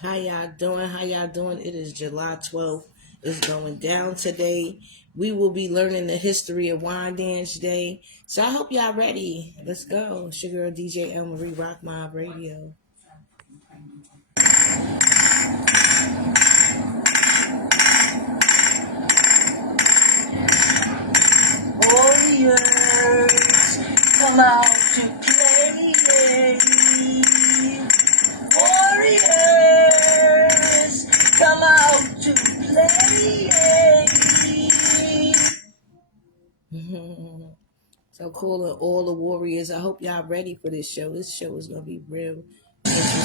How y'all doing? How y'all doing? It is July 12th. It's going down today. We will be learning the history of Wyandanch Day. So I hope y'all ready. Let's go. It's your girl DJ L. Marie Rock Mob Radio. Warriors, come out to play. Warriors, come out to play. So cool and all the warriors. I hope y'all ready for this show. This show is gonna be real interesting.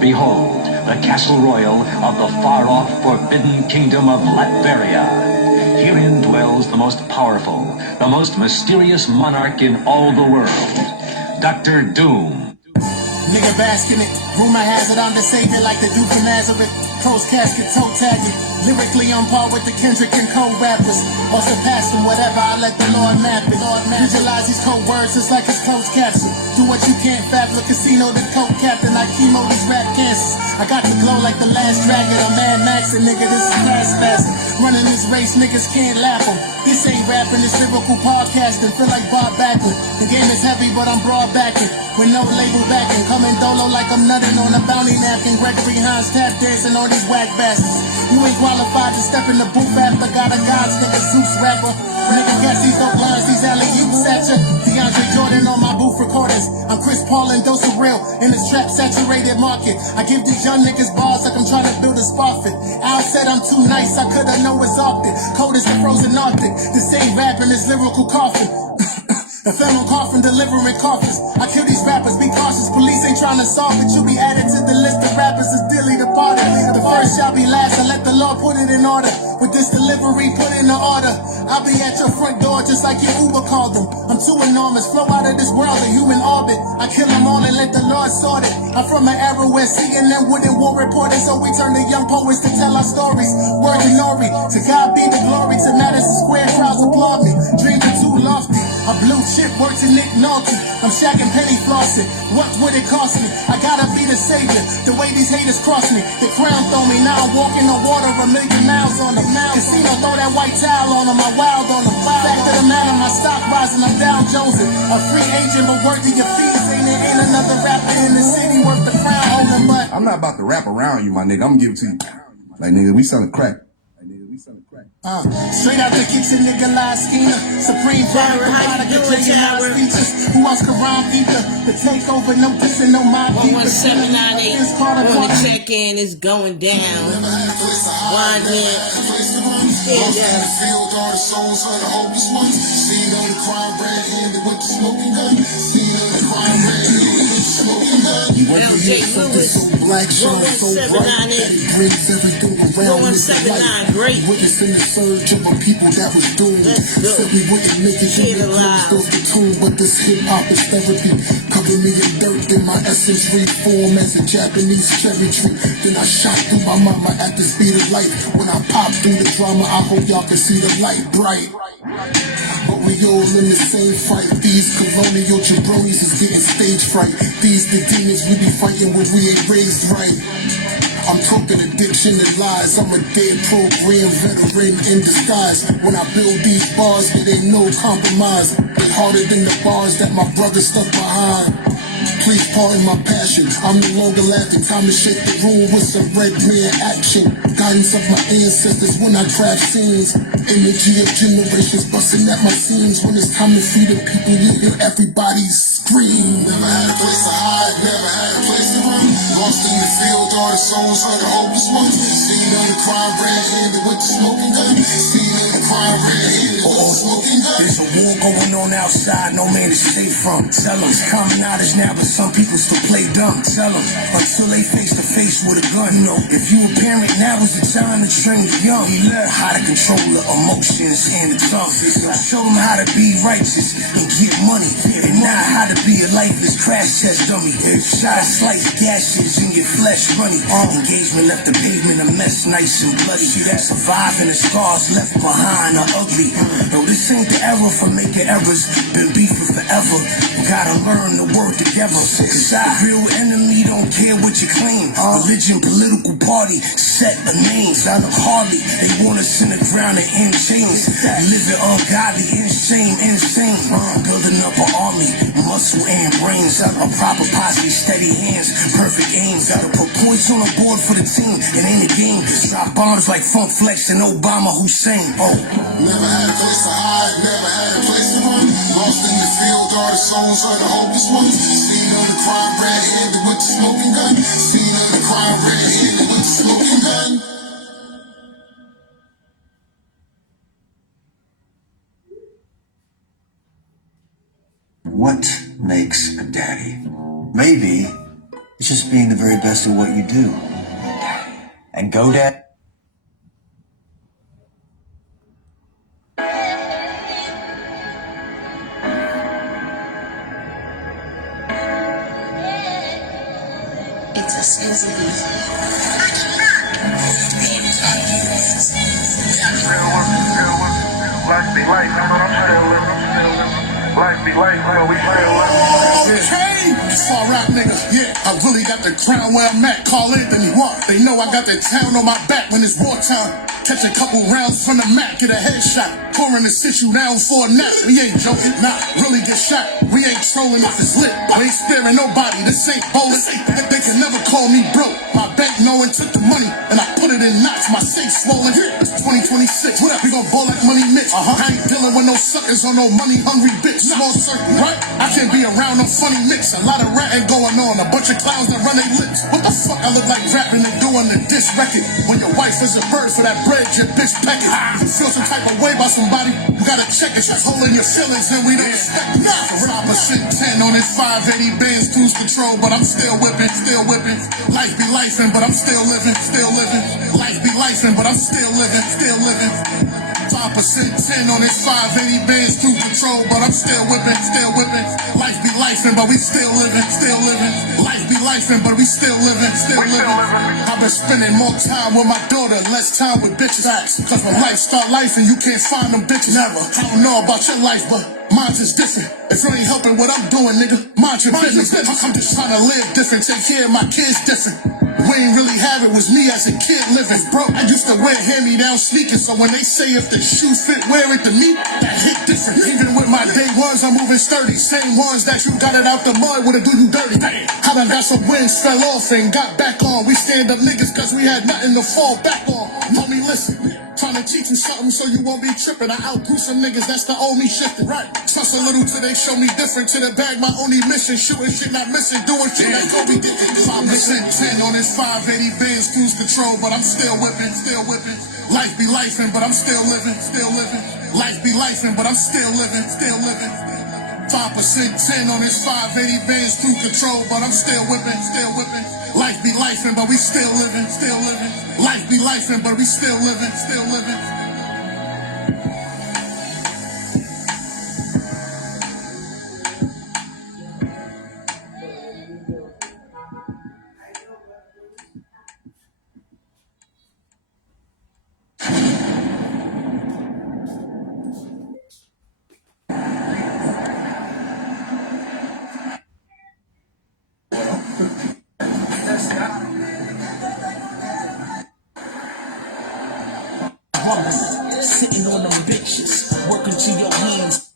Behold, the castle royal of the far-off forbidden kingdom of Latveria. Herein dwells the most powerful, the most mysterious monarch in all the world, Dr. Doom. Nigga basking it, rumor has it I'm the savior like the Duke of Nazareth. Pros casket toe tagging, lyrically on par with the Kendrick and Cole rappers. Or surpassing whatever, I let the Lord map it. Visualize these code words just like it's closed caption. Do what you can't, fabulous casino, the coke captain. I chemo these rap cancers. I got to glow like the last dragon. I'm Mad Max and nigga, this is fast fast. Running this race, niggas can't laugh em. This ain't rapping, it's lyrical podcasting. Feel like Bob Backlund. The game is heavy, but I'm broad backing. With no label backing, coming dolo like I'm nutting on a bounty napkin. Gregory Hines tap dancing on these whack bastards. You ain't qualified to step in the booth after got a God's nigga Zeus rapper. Nigga catch these dope lines, these alley-oops at ya. DeAndre Jordan on my booth recordings. I'm Chris Paul and Dose of Real in this trap saturated market. I give these young niggas bars like I'm trying to build a Sparfit. Al said I'm too nice, I coulda know it's Arctic. Cold as the frozen Arctic. The same rapping is lyrical coffin. The federal coffin delivering coffins. I kill these rappers, be cautious. Police ain't trying to solve it. You be added to the list of rappers as dearly departed. The first shall be last, and let the law put it in order. With this delivery, put in the order. I'll be at your front door just like your Uber called them. I'm too enormous, flow out of this world, a human orbit. I kill them all and let the Lord sort it. I'm from an era where CNN wouldn't war reporters, so we turn to young poets to tell our stories. Word to Nori, to God be the glory. To Madison Square, crowds applaud me. Dreaming too lofty. I blew shit, worked to Nick Nolte. I'm shacking penny flossing. What would it cost me? I gotta be the savior. The way these haters cross me, the crown throw me. Now I'm walking on water, a million miles on them. Casino, throw that white towel on them. I wild on them. Fact of the matter, my stock rising. I'm down Jonesing. A free agent, but worthy of fees. Ain't another rapper in the city worth the crown holding. But I'm not about to rap around you, my nigga. I'm gonna give it to you. Like, nigga, we selling crack. Straight out the kitchen, nigga, live schema. Supreme power, how you doing, Tower? Who else could rhyme either? The takeover, no dissing, no mob. 11798 on the check-in is going down. Wyandanch, stand up. Field all the songs of the hopeless ones. Seen on the crime red handed with the smoking gun. Seen on the crime red handed with the smoking gun. LJ Lewis, black show so bright. Brings everything around me. 179, great. Witnessing the surge of a people that was doomed. Said we wouldn't make it through the closed off the tomb, but this hip hop is therapy. Cover me in dirt, then my essence reform as a Japanese cherry tree. Then I shot through my mama at the speed of light. When I pop through the drama, I hope y'all can see the light bright. But we all in the same fight. These colonial jabronis is getting stage fright. These the demons we be fighting when we ain't raised right. I'm talking addiction and lies. I'm a dead program veteran in disguise. When I build these bars, it ain't no compromise. They harder than the bars that my brother stuck behind. Please pardon my passion. I'm no longer laughing. Time to shake the room with some red man action. Guidance of my ancestors when I craft scenes. Energy of generations busting at my seams. When it's time to feed the people, you hear everybody scream. Never had a place to hide, never had a place to run. Lost in the field, all the souls of the hopeless ones. Seen on the crime red handed with the smoking gun. Seen on the crime crying red-headed with the smoking gun. There's a war going on outside, no man is safe from. Tell them it's common knowledge now, but some people still play dumb. Tell them until they face to face with a gun. You know, if you a parent, now is the time to train the young. You learn how to control the emotions and the tongue. So show them how to be righteous and get money, and not how to be a lifeless crash test dummy. Shots, slice, gashes in your flesh, money. Engagement left the pavement a mess, nice and bloody. Surviving the scars left behind are ugly. No, this ain't the era for making errors. Been beefing forever. Gotta learn to work together. Cause our real enemy don't care what you claim. Religion, political party, set a names. I look hardly. They want us in the ground and in chains. Living ungodly, insane. Building up an army, muscle and brains. A proper posse, steady hands, perfect aims. Gotta put points on the board for the team. It ain't a game. Drop bombs like Funk Flex and Obama Hussein. Never had a place to hide, never had a place to run. Lost in the field, are the souls of the hopeless ones. Seen on the crime, red-handed with the smoking gun. Seen on the crime, red-handed with the smoking gun. What makes a daddy? Maybe it's just being the very best at what you do. And GoDaddy. It's a sensitive. Life be life, but I'm still living. Life be life, but we still living. Okay, far out nigga, yeah, I really got the crown where I'm at. Call Anthony, what? They know I got the town on my back when it's wartime. Catch a couple rounds from the Mac, get a headshot. Pouring to sit you down for a nap. We ain't joking, nah, really get shot. We ain't trolling if it's lit. We ain't sparing nobody, this ain't bowling. They can never call me broke. My bank knowing took the money, and I put it in knots. My safe swollen. It's 2026, what up? We gon' ball like money Mitch. I ain't dealing with no suckers or no money hungry bitch. Small circle, right? I can't be around no funny mix. A lot of ratting going on, a bunch of clowns that run their lips. What the fuck I look like rapping and doing the diss record? When your wife is a bird for that bread, your bitch pecking. You feel some type of way about somebody, you gotta check it. She's holding your feelings and we don't expect it. For 5% 10 on this 580 bands, cruise control, but I'm still whipping, still whipping. Life be lifing, but I'm still living, still living. Life be lifing, but I'm still living, still living. 5% 10 on this 580 bands, cruise control, but I'm still whipping, still whipping. Life be lifing, but we still living, still living. Life be lifing, but we still living, still living. I've been spending more time with my daughter, less time with bitches. Cause when life start life and you can't find them bitches. Never. I don't know about your life, but mine's is different. If you ain't helping what I'm doing, nigga, mind your business. I'm just trying to live different, take care of my kids different. We ain't really have it, was me as a kid living broke. I used to wear hand-me-down sneakers, so when they say if the shoe fit, wear it to me, that hit different. Even with my day ones, I'm moving sturdy. Same ones that you got it out the mud with a do you dirty. I done got some wins, fell off and got back on. We stand up niggas cause we had nothing to fall back on. Homie, listen, trying to teach you something so you won't be tripping. I outgrew some niggas, that's the only shifting. Right. Trust a little till they show me different. To the bag, my only mission. Shooting shit, not missing. Doing shit that Kobe did. 5% 10 on this 580 bands, cruise control, but I'm still whipping, still whipping. Life be lifing, but I'm still living, still living. Life be lifing, but I'm still living, still living. 5% 10 on this 580 bands, cruise control, but I'm still whipping, still whipping. Life be lifing, but we still living, still living. Life be lifing, but we still living, still living. Sitting on them bitches, working to your hands.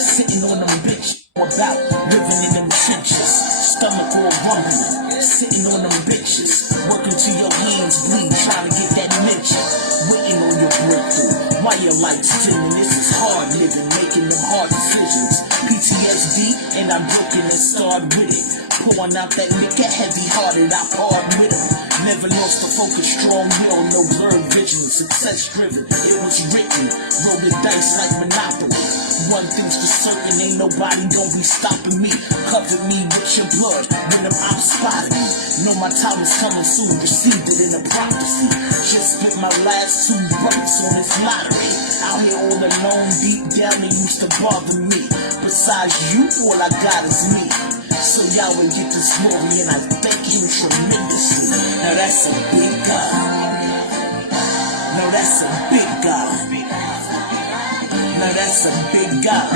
Sitting on them bitches, about living in them trenches. Stomach all rumbling. Sitting on them bitches, working to your hands bleed, trying to get that mention. Waiting on your breakthrough. Why your lights dimming? This is hard living, making them hard decisions. PTSD, and I'm broken and scarred with it. Pouring out that liquor, heavy-hearted, I part with them. Never lost the focus, strong will, no blurred visions. success driven. It was written, roll the dice like Monopoly. One thing's for certain, ain't nobody gonna be stopping me. Cover me with your blood when them ops spotted me. Know my time is coming soon, received it in a prophecy. Just spent my last 2 bucks on this lottery. Out here all alone, deep down, it used to bother me. Besides you, all I got is me. So y'all will get this glory, and I thank you tremendously. Now that's a big God. Now that's a big God. Now that's a big God.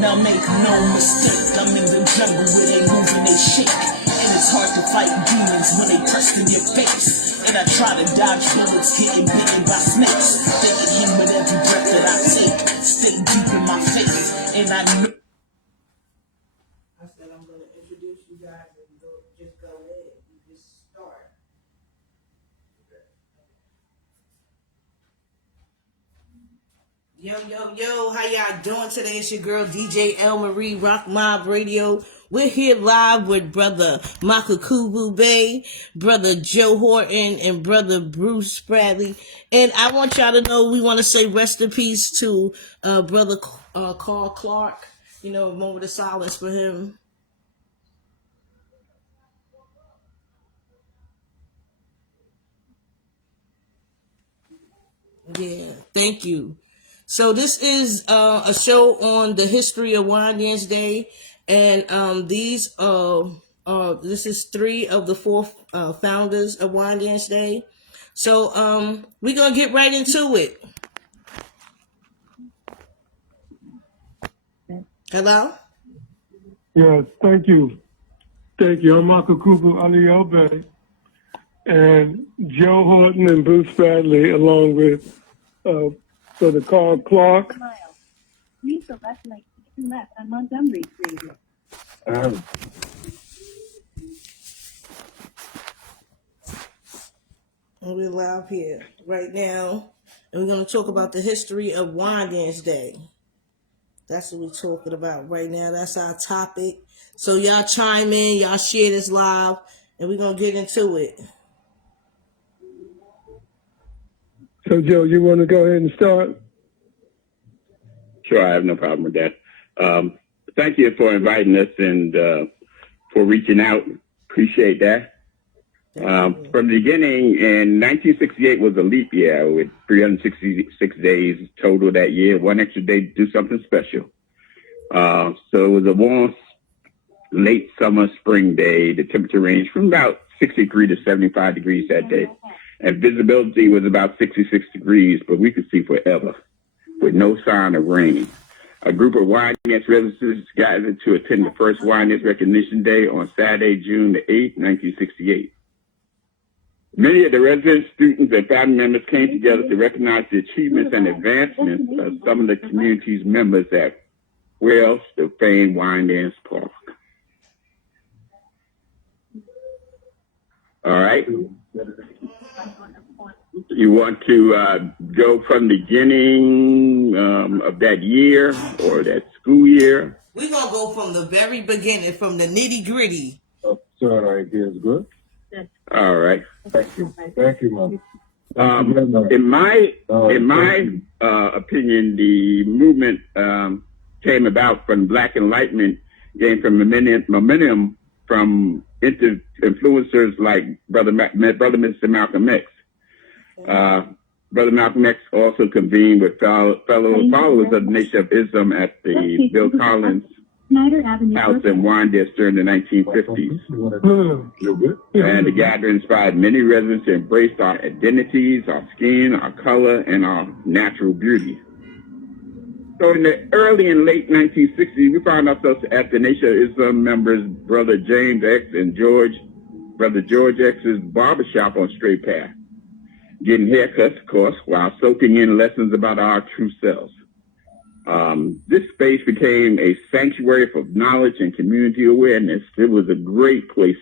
Now make no mistake, I'm in the jungle where they move and they shake. And it's hard to fight demons when they pressed in your face. And I try to dodge bullets, getting bitten by snakes. Thinking him with every breath that I take. Stay deep in my faith, and I know. I said I'm going to introduce you guys and just go ahead. You just start. Yo, how y'all doing today? It's your girl DJ L. Marie, Rock Mob Radio. We're here live with Brother Makakubu Bay, Brother Joe Horton, and Brother Bruce Bradley. And I want y'all to know we want to say rest in peace to Brother Carl Clark. You know, a moment of silence for him. Yeah, thank you. So this is a show on the history of Wyandanch Day, and this is 3 of the 4 founders of Wyandanch Day. So we're gonna get right into it. Hello. Yes, thank you. Thank you. I'm Makakubu Ali Obey and Joe Horton and Bruce Bradley, along with Brother Carl Clark. Please select left on Montgomery Street. We're live here right now, and we're gonna talk about the history of Wyandanch Day. That's what we're talking about right now. That's our topic. So y'all chime in, y'all share this live, and we're gonna get into it. So, Joe, you want to go ahead and start? Sure, I have no problem with that. Thank you for inviting us and for reaching out. Appreciate that. From the beginning, in 1968 was a leap year with 366 days total that year. One extra day to do something special. So it was a warm, late summer, spring day. The temperature ranged from about 63 to 75 degrees that day. And visibility was about 66 degrees, but we could see forever with no sign of rain. A group of Wyandanch residents gathered to attend the first Wyandanch Recognition Day on Saturday, June the 8th, 1968. Many of the residents, students, and family members came together to recognize the achievements and advancements of some of the community's members at Wells, the famed Wyandanch Park. All right. You want to go from the beginning of that year or that school year? We're going to go from the very beginning, from the nitty gritty. So, right here is good. All right. Thank you. Thank you, Mom. In my opinion, the movement came about from Black Enlightenment, gained from momentum from influencers like Brother Mr. Malcolm X. Brother Malcolm X also convened with fellow followers of the Nation of Islam at the Bill Collins House in Wyandanch during the 1950s. And the gathering inspired many residents to embrace our identities, our skin, our color, and our natural beauty. So in the early and late 1960s, we found ourselves at the Nation of Islam members, Brother James X and Brother George X's barbershop on Straight Path, getting haircuts, of course, while soaking in lessons about our true selves. This space became a sanctuary for knowledge and community awareness. It was a great place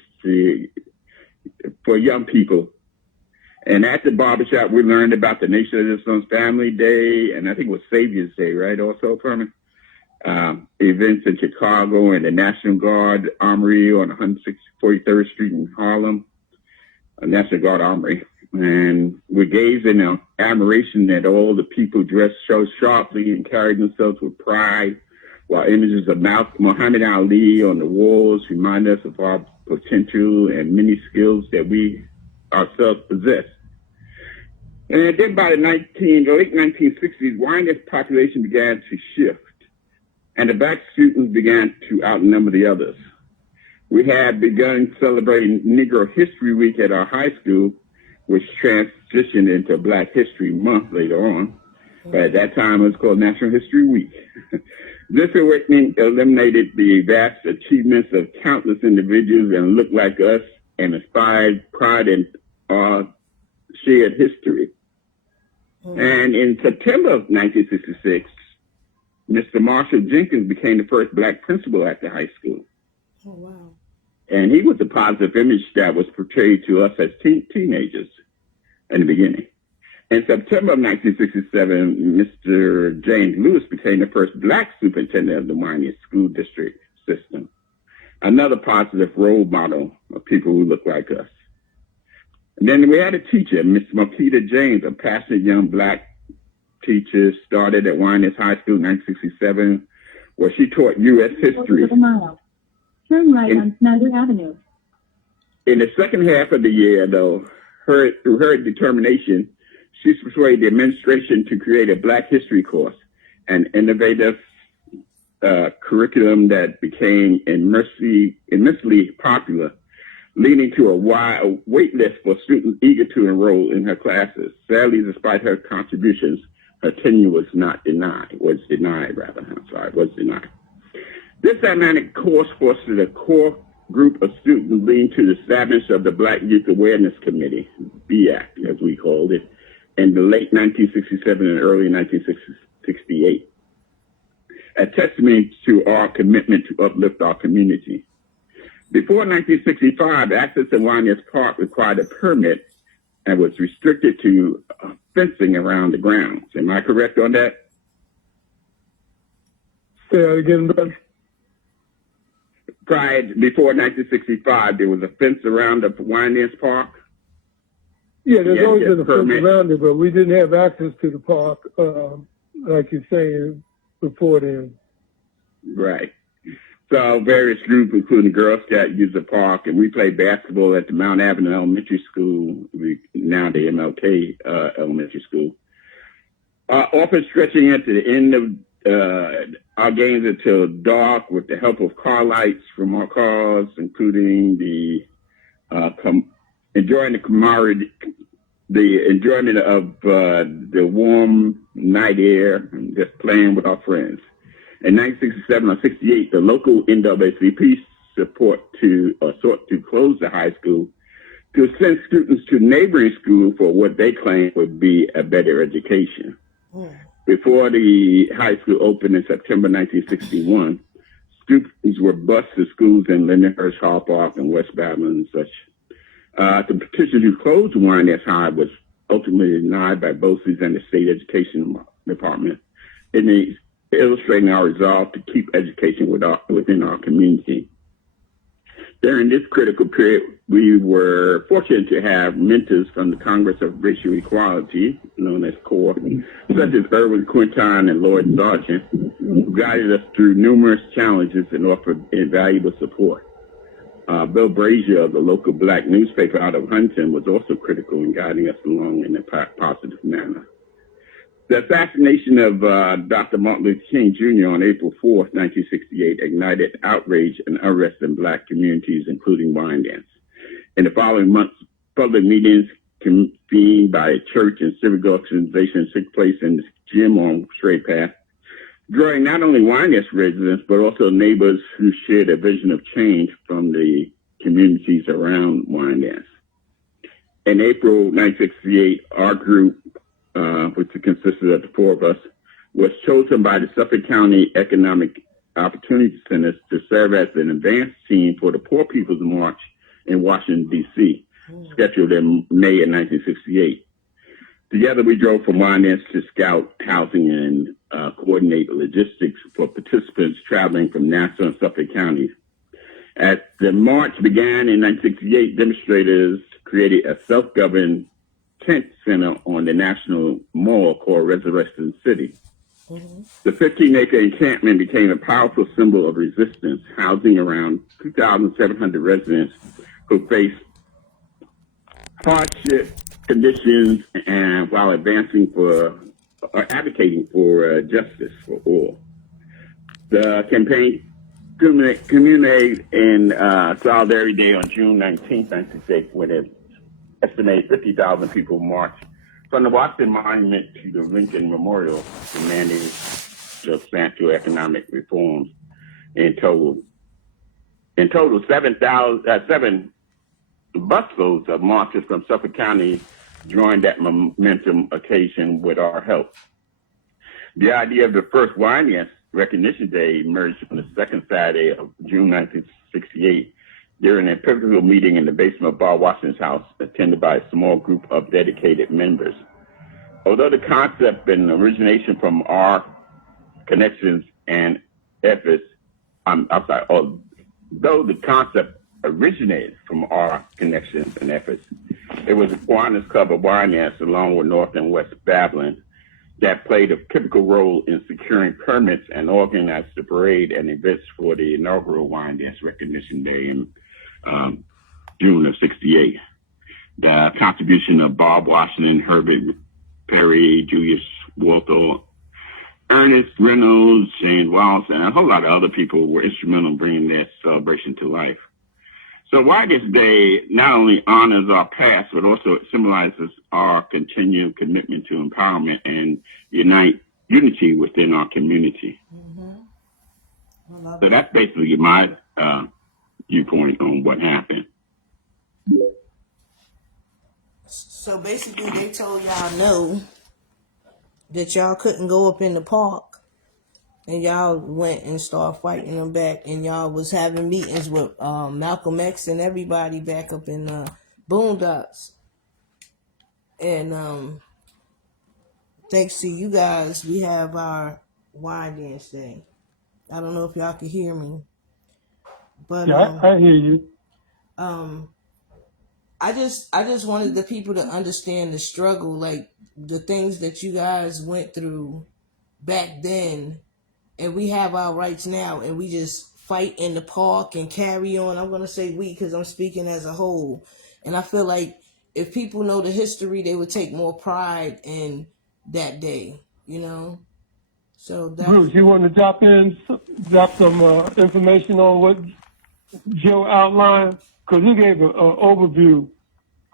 for young people. And at the barbershop, we learned about the Nation of Islam's Family Day, and I think it was Savior's Day, right? Also, Furman. Events in Chicago and the National Guard Armory on 143rd Street in Harlem. National Guard Armory. And we gazed in admiration at all the people dressed so sharply and carried themselves with pride, while images of Muhammad Ali on the walls remind us of our potential and many skills that we ourselves possess. And then by the late 1960s, Wyandanch population began to shift, and the black students began to outnumber the others. We had begun celebrating Negro History Week at our high school, which transitioned into Black History Month later on. But at that time, it was called National History Week. This awakening eliminated the vast achievements of countless individuals and looked like us and inspired pride in our shared history. And in September of 1966, Mr. Marshall Jenkins became the first black principal at the high school. Oh, wow. And he was a positive image that was portrayed to us as teenagers in the beginning. In September of 1967, Mr. James Lewis became the first black superintendent of the Wyandanch School District system. Another positive role model of people who look like us. And then we had a teacher, Miss Marquita James, a passionate young black teacher, started at Wyandanch High School in 1967, where she taught U.S. history. Turn right on Snyder Avenue. In the second half of the year, though, through her determination, she persuaded the administration to create a Black History course, an innovative curriculum that became immensely popular, leading to a wide wait list for students eager to enroll in her classes. Sadly, despite her contributions, her tenure was denied. This dynamic course fostered a core group of students leading to the establishment of the Black Youth Awareness Committee, BAC, as we called it, in the late 1967 and early 1968, a testament to our commitment to uplift our community. Before 1965, access to Wyandanch Park required a permit and was restricted to fencing around the grounds. Am I correct on that? Say that again, brother. Before 1965, there was a fence around the Wyandanch Park. Yeah, there's always been a fence around it, but we didn't have access to the park, like you're saying, before then. Right. So various groups, including Girl Scout, used the park, and we played basketball at the Mount Avenue Elementary School, now the MLK Elementary School. Often stretching into the end of our games until dark with the help of car lights from our cars, including the enjoyment of the warm night air and just playing with our friends. In 1967 or 68, the local NAACP sought to close the high school to send students to neighboring schools for what they claimed would be a better education. Before the high school opened in September 1961, students were bused to schools in Lindenhurst, Hall Park, and West Babylon and such. The petition to close Wyandanch High was ultimately denied by BOCES and the State Education Department, illustrating our resolve to keep education within our community. During this critical period, we were fortunate to have mentors from the Congress of Racial Equality, known as CORE, such as Irwin Quinton and Lloyd Sargent, who guided us through numerous challenges and offered invaluable support. Bill Brazier of the local black newspaper out of Huntington was also critical in guiding us along in a positive manner. The assassination of Dr. Martin Luther King Jr. on April 4th, 1968 ignited outrage and unrest in black communities, including Wyandanch. In the following months, public meetings convened by church and civic organizations took place in the gym on Strait Path, drawing not only Wyandanch residents, but also neighbors who shared a vision of change from the communities around Wyandanch. In April 1968, our group, which consisted of the four of us, was chosen by the Suffolk County Economic Opportunity Center to serve as an advance team for the Poor People's March in Washington, D.C., scheduled in May of 1968. Together, we drove from Wyandanch to scout housing and coordinate logistics for participants traveling from Nassau and Suffolk counties. As the march began in 1968, demonstrators created a self-governed tent center on the National Mall called Resurrection City. The 15-acre encampment became a powerful symbol of resistance, housing around 2,700 residents who faced hardship conditions and while advancing for or advocating for justice for all. The campaign culminated in Solidarity Day on June 19th, 1968, when an estimated 50,000 people marched from the Washington Monument to the Lincoln Memorial, demanding substantial economic reforms. In total, 7 busloads of marchers from Suffolk County joined that momentum occasion with our help. The idea of the first Wyandanch Recognition Day emerged on the second Saturday of June 1968 during a pivotal meeting in the basement of Bob Washington's house, attended by a small group of dedicated members. Although the concept and origination from our connections and efforts, although the concept originated from our connections and efforts, it was the Kiwanis Club of Wyandanch, along with North and West Babylon, that played a critical role in securing permits and organized the parade and events for the inaugural Wyandanch Recognition Day in June of '68. The contribution of Bob Washington, Herbert Perry, Julius Walter, Ernest Reynolds, James Wallace, and a whole lot of other people were instrumental in bringing that celebration to life. So Wyandanch Day not only honors our past, but also it symbolizes our continued commitment to empowerment and unity within our community. So that's basically my viewpoint on what happened. So basically, they told y'all no, that y'all couldn't go up in the park. And y'all went and started fighting them back, and y'all was having meetings with Malcolm X and everybody back up in Boondocks. And thanks to you guys, we have our Wyandanch Day. I don't know if y'all can hear me, but yeah, I hear you. I just wanted the people to understand the struggle, like the things that you guys went through back then. And we have our rights now, and we just fight in the park and carry on. I'm going to say we because I'm speaking as a whole. And I feel like if people know the history, they would take more pride in that day, you know? So that's... Bruce, you want to drop some information on what Joe outlined? Because he gave an overview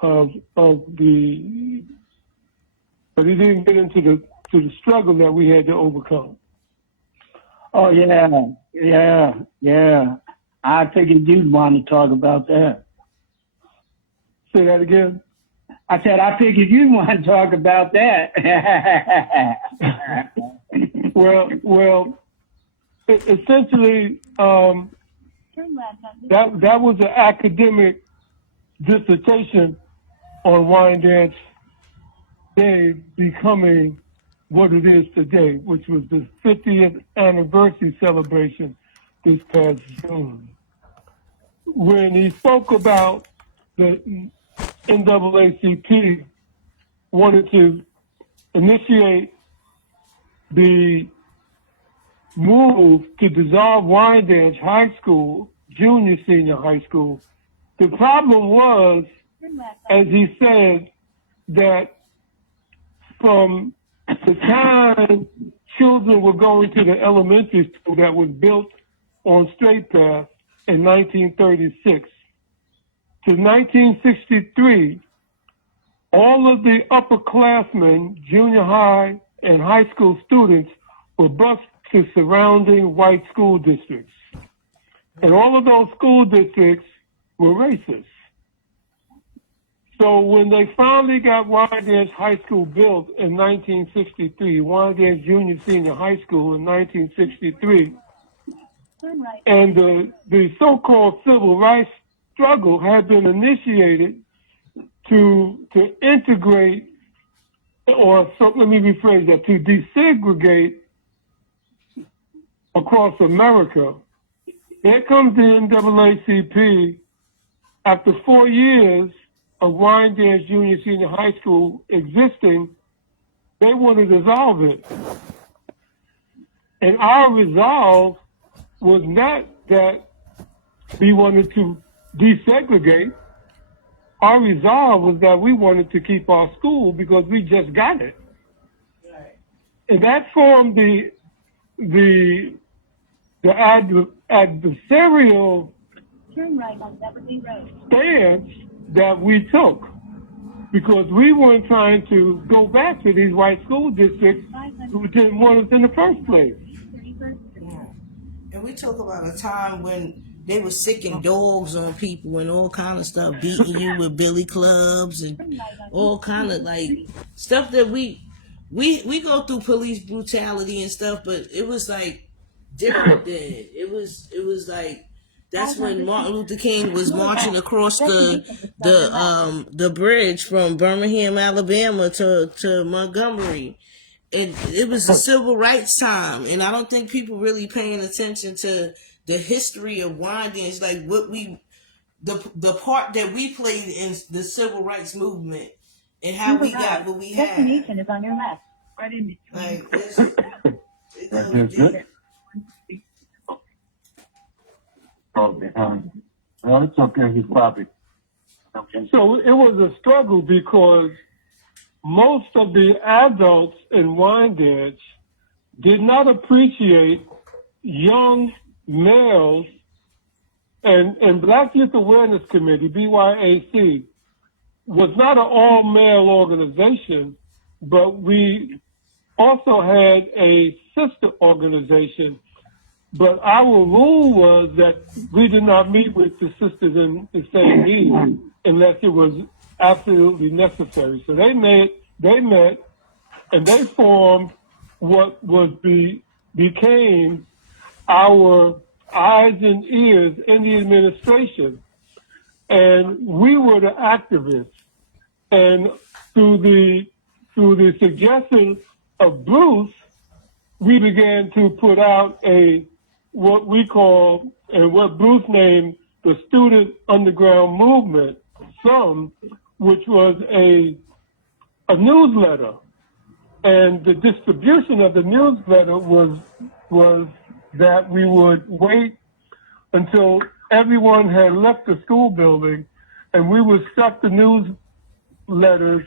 of the... But he didn't get into the struggle that we had to overcome. Oh, yeah. I figured you'd want to talk about that. Say that again? I said, I figured you'd want to talk about that. Well, essentially, that was an academic dissertation on Wyandanch Day becoming what it is today, which was the 50th anniversary celebration this past June. When he spoke about the NAACP wanted to initiate the move to dissolve Wyandanch High School, junior senior high school, the problem was, as he said, that from the time children were going to the elementary school that was built on Straight Path in 1936 to 1963, all of the upperclassmen, junior high and high school students were bused to surrounding white school districts. And all of those school districts were racist. So when they finally got Wyandanch High School built in 1963, Wyandanch Junior Senior High School in 1963, and the so-called civil rights struggle had been initiated to integrate, or so, let me rephrase that, to desegregate across America. Here comes the NAACP after 4 years of Wyandanch Junior Senior High School existing, they want to dissolve it. And our resolve was not that we wanted to desegregate. Our resolve was that we wanted to keep our school because we just got it. Right. And that formed the adversarial stance that we took, because we weren't trying to go back to these white school districts who didn't want us in the first place. Yeah. And we talk about a time when they were sicking dogs on people and all kind of stuff, beating you with billy clubs and all kind of like stuff that we go through police brutality and stuff, but it was like different then. It was like that's when Martin Luther King was marching across the bridge from Birmingham, Alabama to Montgomery. And it was a civil rights time, and I don't think people really paying attention to the history of Wyandanch, like what the part that we played in the civil rights movement, and how we got what we had. Destination is on your left, right in between. Like it Right here, well, it's okay. He's probably okay. So it was a struggle because most of the adults in Wyandanch did not appreciate young males, and Black Youth Awareness Committee, BYAC, was not an all-male organization, but we also had a sister organization. But our rule was that we did not meet with the sisters in the same need unless it was absolutely necessary. So they met, and they formed what became our eyes and ears in the administration. And we were the activists. And through the suggestion of Bruce, we began to put out what we call, and what Bruce named, the Student Underground Movement, which was a newsletter. And the distribution of the newsletter was that we would wait until everyone had left the school building, and we would stuff the newsletters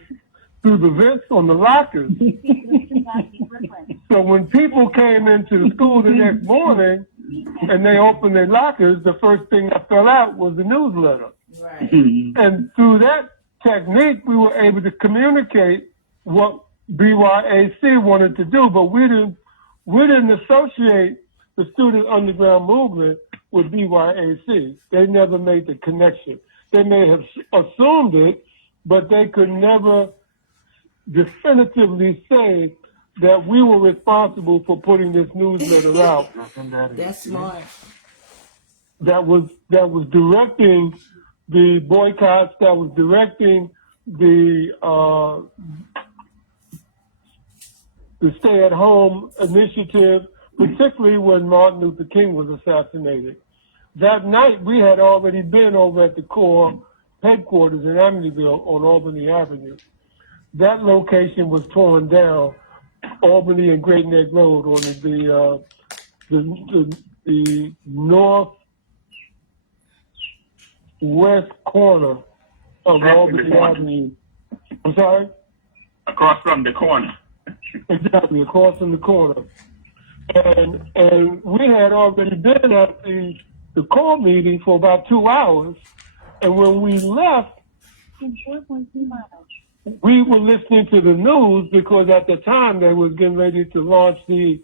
through the vents on the lockers. So when people came into the school the next morning and they opened their lockers, the first thing that fell out was the newsletter. Right. And through that technique, we were able to communicate what BYAC wanted to do, but we didn't associate the Student Underground Movement with BYAC. They never made the connection. They may have assumed it, but they could never definitively say that we were responsible for putting this newsletter out. That's smart. That was directing the boycotts, that was directing the stay-at-home initiative, particularly when Martin Luther King was assassinated. That night, we had already been over at the Corps headquarters in Amityville on Albany Avenue. That location was torn down, Albany and Great Neck Road, on the northwest corner of Albany Avenue. I'm sorry? Across from the corner. Exactly, across from the corner. And we had already been at the call meeting for about 2 hours, and when we left, we were listening to the news because at the time they was getting ready to launch the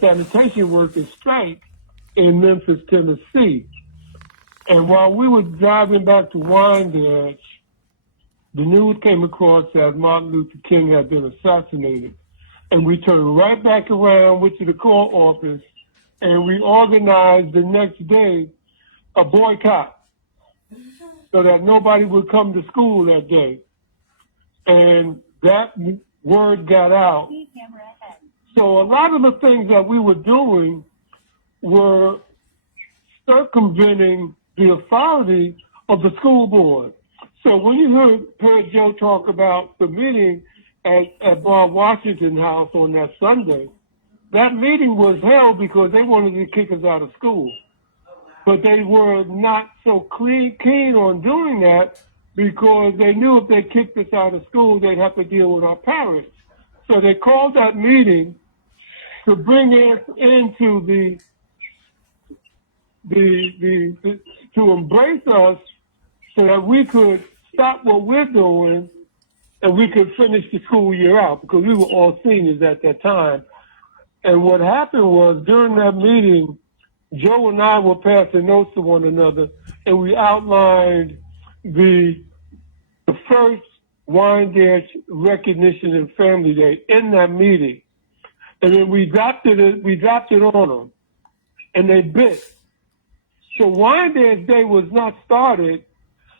sanitation workers strike in Memphis, Tennessee. And while we were driving back to Wyandanch, the news came across that Martin Luther King had been assassinated. And we turned right back around, went to the Corps office, and we organized the next day a boycott so that nobody would come to school that day. And that word got out. So a lot of the things that we were doing were circumventing the authority of the school board. So when you heard Joe talk about the meeting at Bob Washington House on that Sunday, that meeting was held because they wanted to kick us out of school. But they were not so keen on doing that because they knew if they kicked us out of school, they'd have to deal with our parents. So they called that meeting to bring us into to embrace us so that we could stop what we're doing and we could finish the school year out because we were all seniors at that time. And what happened was during that meeting, Joe and I were passing notes to one another and we outlined the first Wyandanch Recognition and Family Day in that meeting. And then we dropped it on them and they bit. So Wyandanch Day was not started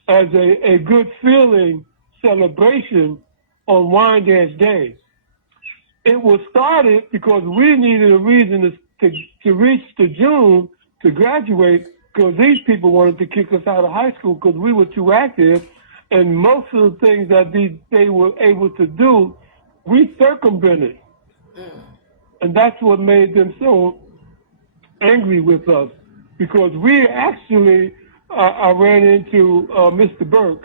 as a good feeling celebration on Wyandanch Day. It was started because we needed a reason to reach to June to graduate because these people wanted to kick us out of high school because we were too active and most of the things that they were able to do, we circumvented. And that's what made them so angry with us because we actually, I ran into Mr. Burke,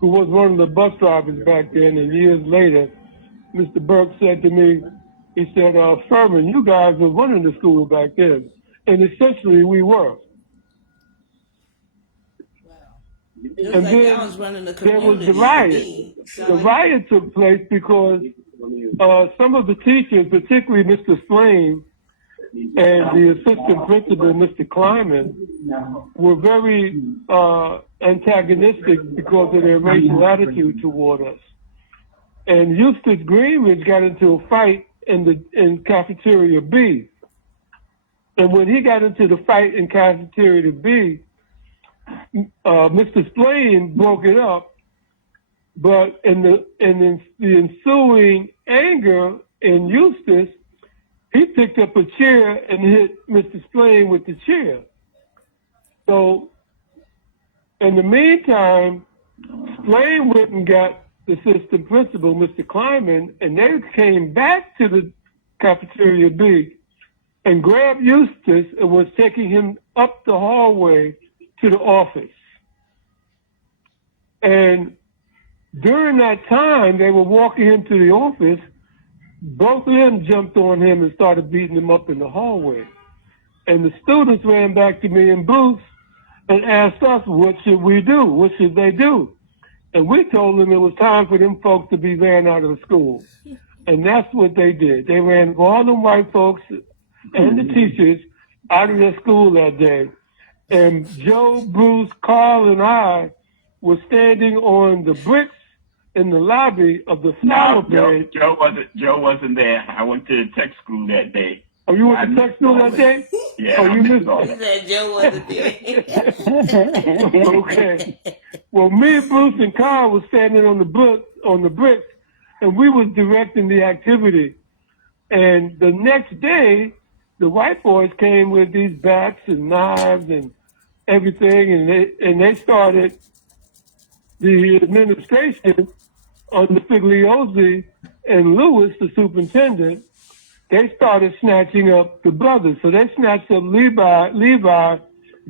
who was one of the bus drivers back then, and years later, Mr. Burke said to me, he said, Furman, you guys were running the school back then. And essentially we were. It was and like then I was running the there was community. the riot. The riot took place because some of the teachers, particularly Mr. Swain and the assistant principal, Mr. Kleiman, were very antagonistic because of their racial attitude toward us. And Eustace Greenridge got into a fight in cafeteria B. And when he got into the fight in cafeteria B, Mr. Splain broke it up, but in the ensuing anger in Eustace, he picked up a chair and hit Mr. Splain with the chair. So in the meantime, Splain went and got the assistant principal, Mr. Kleiman, and they came back to the cafeteria B and grabbed Eustace and was taking him up the hallway to the office. And during that time, they were walking him to the office. Both of them jumped on him and started beating him up in the hallway. And the students ran back to me and Bruce and asked us, what should we do? What should they do? And we told them it was time for them folks to be ran out of the school. And that's what they did. They ran all them white folks and the teachers out of their school that day. And Joe, Bruce, Carl, and I were standing on the bricks in the lobby of the flower bed. Joe wasn't there. I went to the tech school that day. Oh, you went to tech school that day? Yeah. Oh, you missed He it. said Joe wasn't there. Okay. Well, me, Bruce, and Carl was standing on the bricks, and we was directing the activity. And the next day, the white boys came with these bats and knives and everything, and they started the administration under Figliozzi and Lewis, the superintendent. They started snatching up the brothers. So they snatched up Levi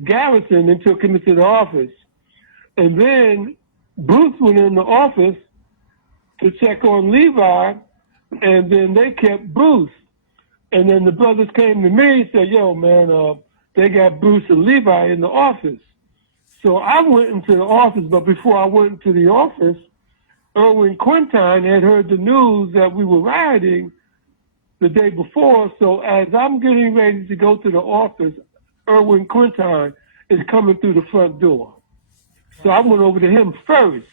Garrison and took him into the office. And then Bruce went in the office to check on Levi, and then they kept Bruce. And then the brothers came to me and said, yo, man, they got Bruce and Levi in the office. So I went into the office, but before I went into the office, Erwin Quintine had heard the news that we were rioting the day before. So as I'm getting ready to go to the office, Erwin Quintine is coming through the front door. So I went over to him first.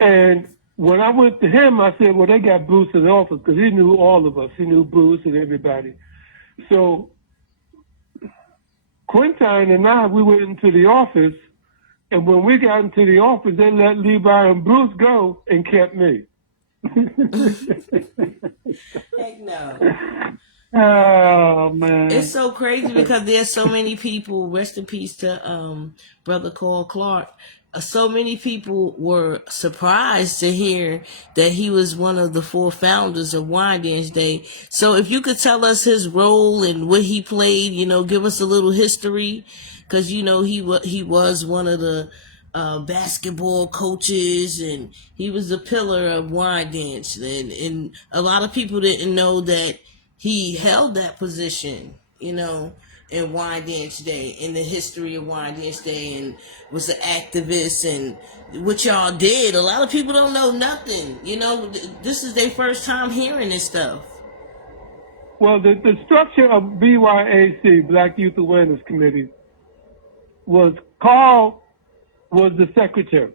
And when I went to him, I said, well, they got Bruce in the office because he knew all of us. He knew Bruce and everybody. So Quintine and I, we went into the office. And when we got into the office, they let Levi and Bruce go and kept me. Heck no. Oh man. It's so crazy because there's so many people. Rest in peace to brother Carl Clark. So many people were surprised to hear that he was one of the 4 founders of Wyandanch Day. So if you could tell us his role and what he played, give us a little history, because he was one of the basketball coaches, and he was the pillar of Wyandanch, and a lot of people didn't know that he held that position, in Wyandanch Day, in the history of Wyandanch Day, and was an activist, and what y'all did. A lot of people don't know nothing. This is their first time hearing this stuff. Well, the structure of BYAC, Black Youth Awareness Committee, was Carl was the secretary.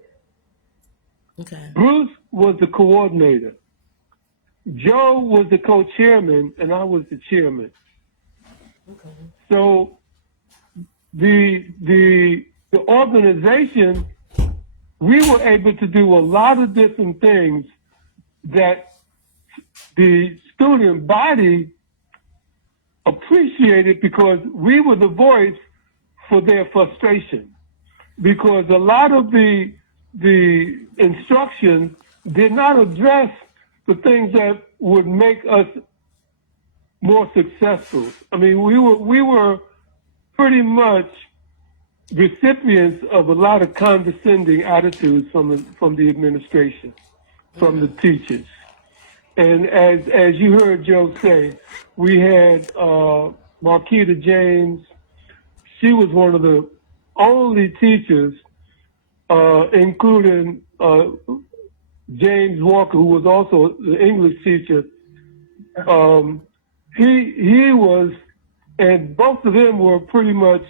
Okay. Bruce was the coordinator. Joe was the co-chairman, and I was the chairman. Okay. So the organization, we were able to do a lot of different things that the student body appreciated, because we were the voice for their frustration. Because a lot of the instruction did not address the things that would make us more successful. I mean, we were pretty much recipients of a lot of condescending attitudes from the administration, from the teachers. And as you heard Joe say, we had Marquita James. She was one of the only teachers, including James Walker, who was also the English teacher. He was, and both of them were pretty much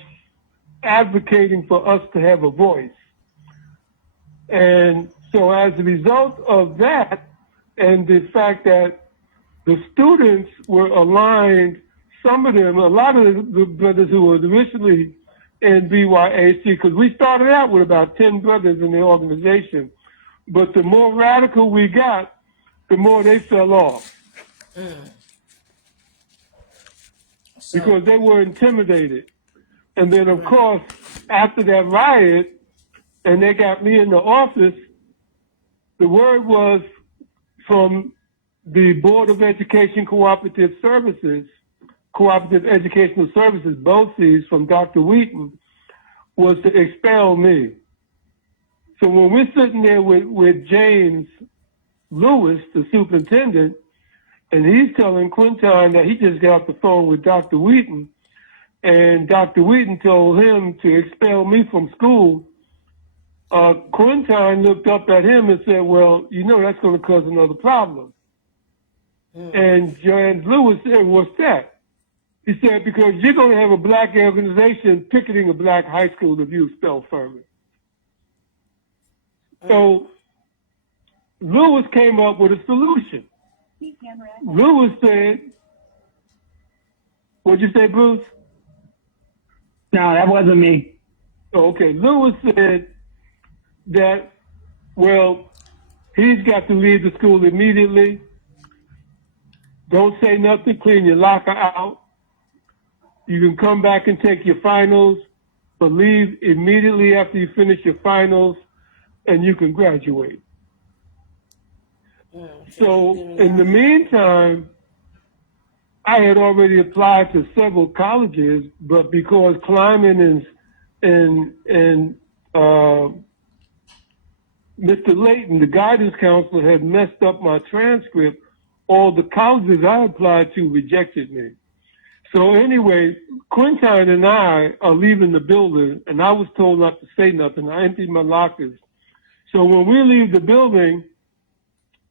advocating for us to have a voice. And so as a result of that, and the fact that the students were aligned, some of them, a lot of the brothers who were originally in BYAC, because we started out with about 10 brothers in the organization, but the more radical we got, the more they fell off. Because they were intimidated. And then, of course, after that riot, and they got me in the office, the word was from the Board of Education Cooperative Services, Cooperative Educational Services, BOCES, from Dr. Wheaton, was to expel me. So when we're sitting there with James Lewis, the superintendent, and he's telling Quinton that he just got off the phone with Dr. Wheaton, and Dr. Wheaton told him to expel me from school, Quinton looked up at him and said, well, that's going to cause another problem. And James Lewis said, what's that? He said, because you're going to have a black organization picketing a black high school if you expel Furman. So Lewis came up with a solution. Lewis said, what'd you say, Bruce? No, that wasn't me. Okay, Lewis said that, well, he's got to leave the school immediately. Don't say nothing, clean your locker out. You can come back and take your finals, but leave immediately after you finish your finals, and you can graduate. So in the meantime, I had already applied to several colleges, but because Kleiman and Mr. Layton, the guidance counselor, had messed up my transcript, all the colleges I applied to rejected me. So anyway, Quinton and I are leaving the building, and I was told not to say nothing. I emptied my lockers. So when we leave the building,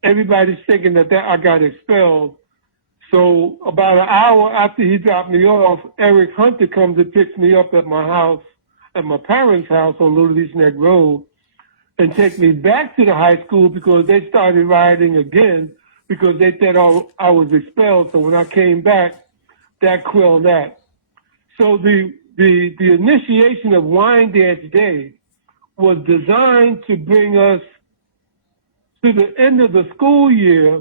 everybody's thinking that I got expelled. So about an hour after he dropped me off, Eric Hunter comes and picks me up at my house, at my parents' house on Little East Neck Road, and take me back to the high school because they started rioting again because they thought I was expelled. So when I came back, that quelled that. So the initiation of Wyandanch Day was designed to bring us to the end of the school year,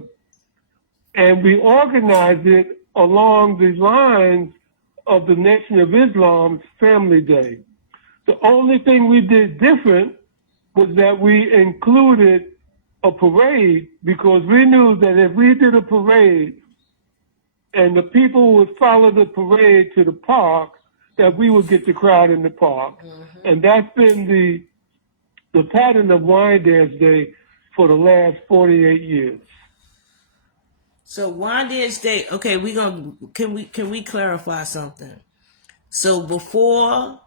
and we organized it along the lines of the Nation of Islam's Family Day. The only thing we did different was that we included a parade, because we knew that if we did a parade and the people would follow the parade to the park, that we would get the crowd in the park. And that's been the pattern of Wyandanch Day for the last 48 years. So Wyandanch Day, okay, can we clarify something? So before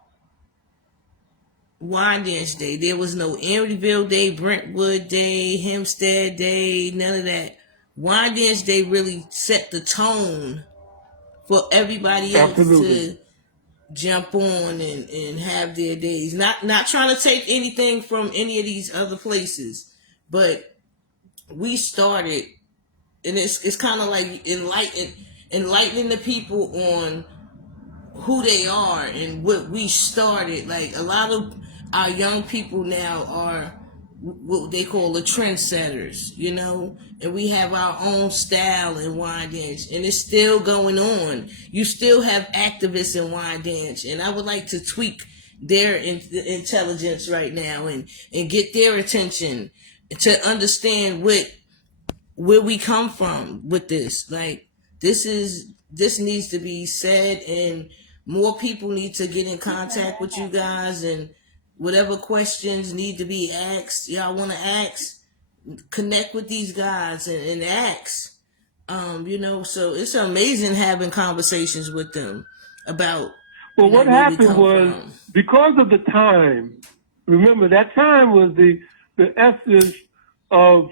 Wyandanch Day, there was no Emeryville Day, Brentwood Day, Hempstead Day, none of that. Wyandanch Day really set the tone for everybody else to jump on and have their days. Not trying to take anything from any of these other places, but we started, and it's kind of like enlightening the people on who they are and what we started. Like, a lot of our young people now are what they call the trendsetters, you know, and we have our own style in Wyandanch, and it's still going on. You still have activists in Wyandanch, and I would like to tweak their intelligence right now and get their attention to understand where we come from with this. Like, this needs to be said, and more people need to get in contact with you guys, and whatever questions need to be asked, y'all want to ask, connect with these guys and ask. You know, so it's amazing having conversations with them about. Well, what happened was, because of the time, remember that time was the essence of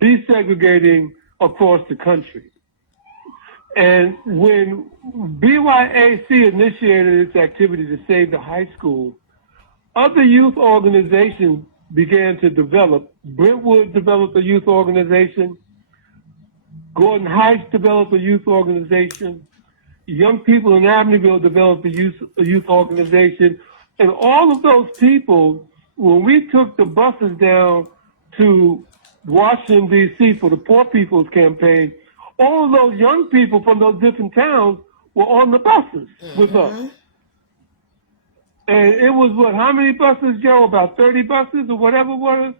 desegregating across the country. And when BYAC initiated its activity to save the high school, other youth organizations began to develop. Brentwood developed a youth organization. Gordon Heights developed a youth organization. Young people in Amityville developed a youth organization. And all of those people, when we took the buses down to Washington, D.C. for the Poor People's Campaign, all of those young people from those different towns were on the buses with us. And it was, how many buses, Joe? About 30 buses or whatever it was?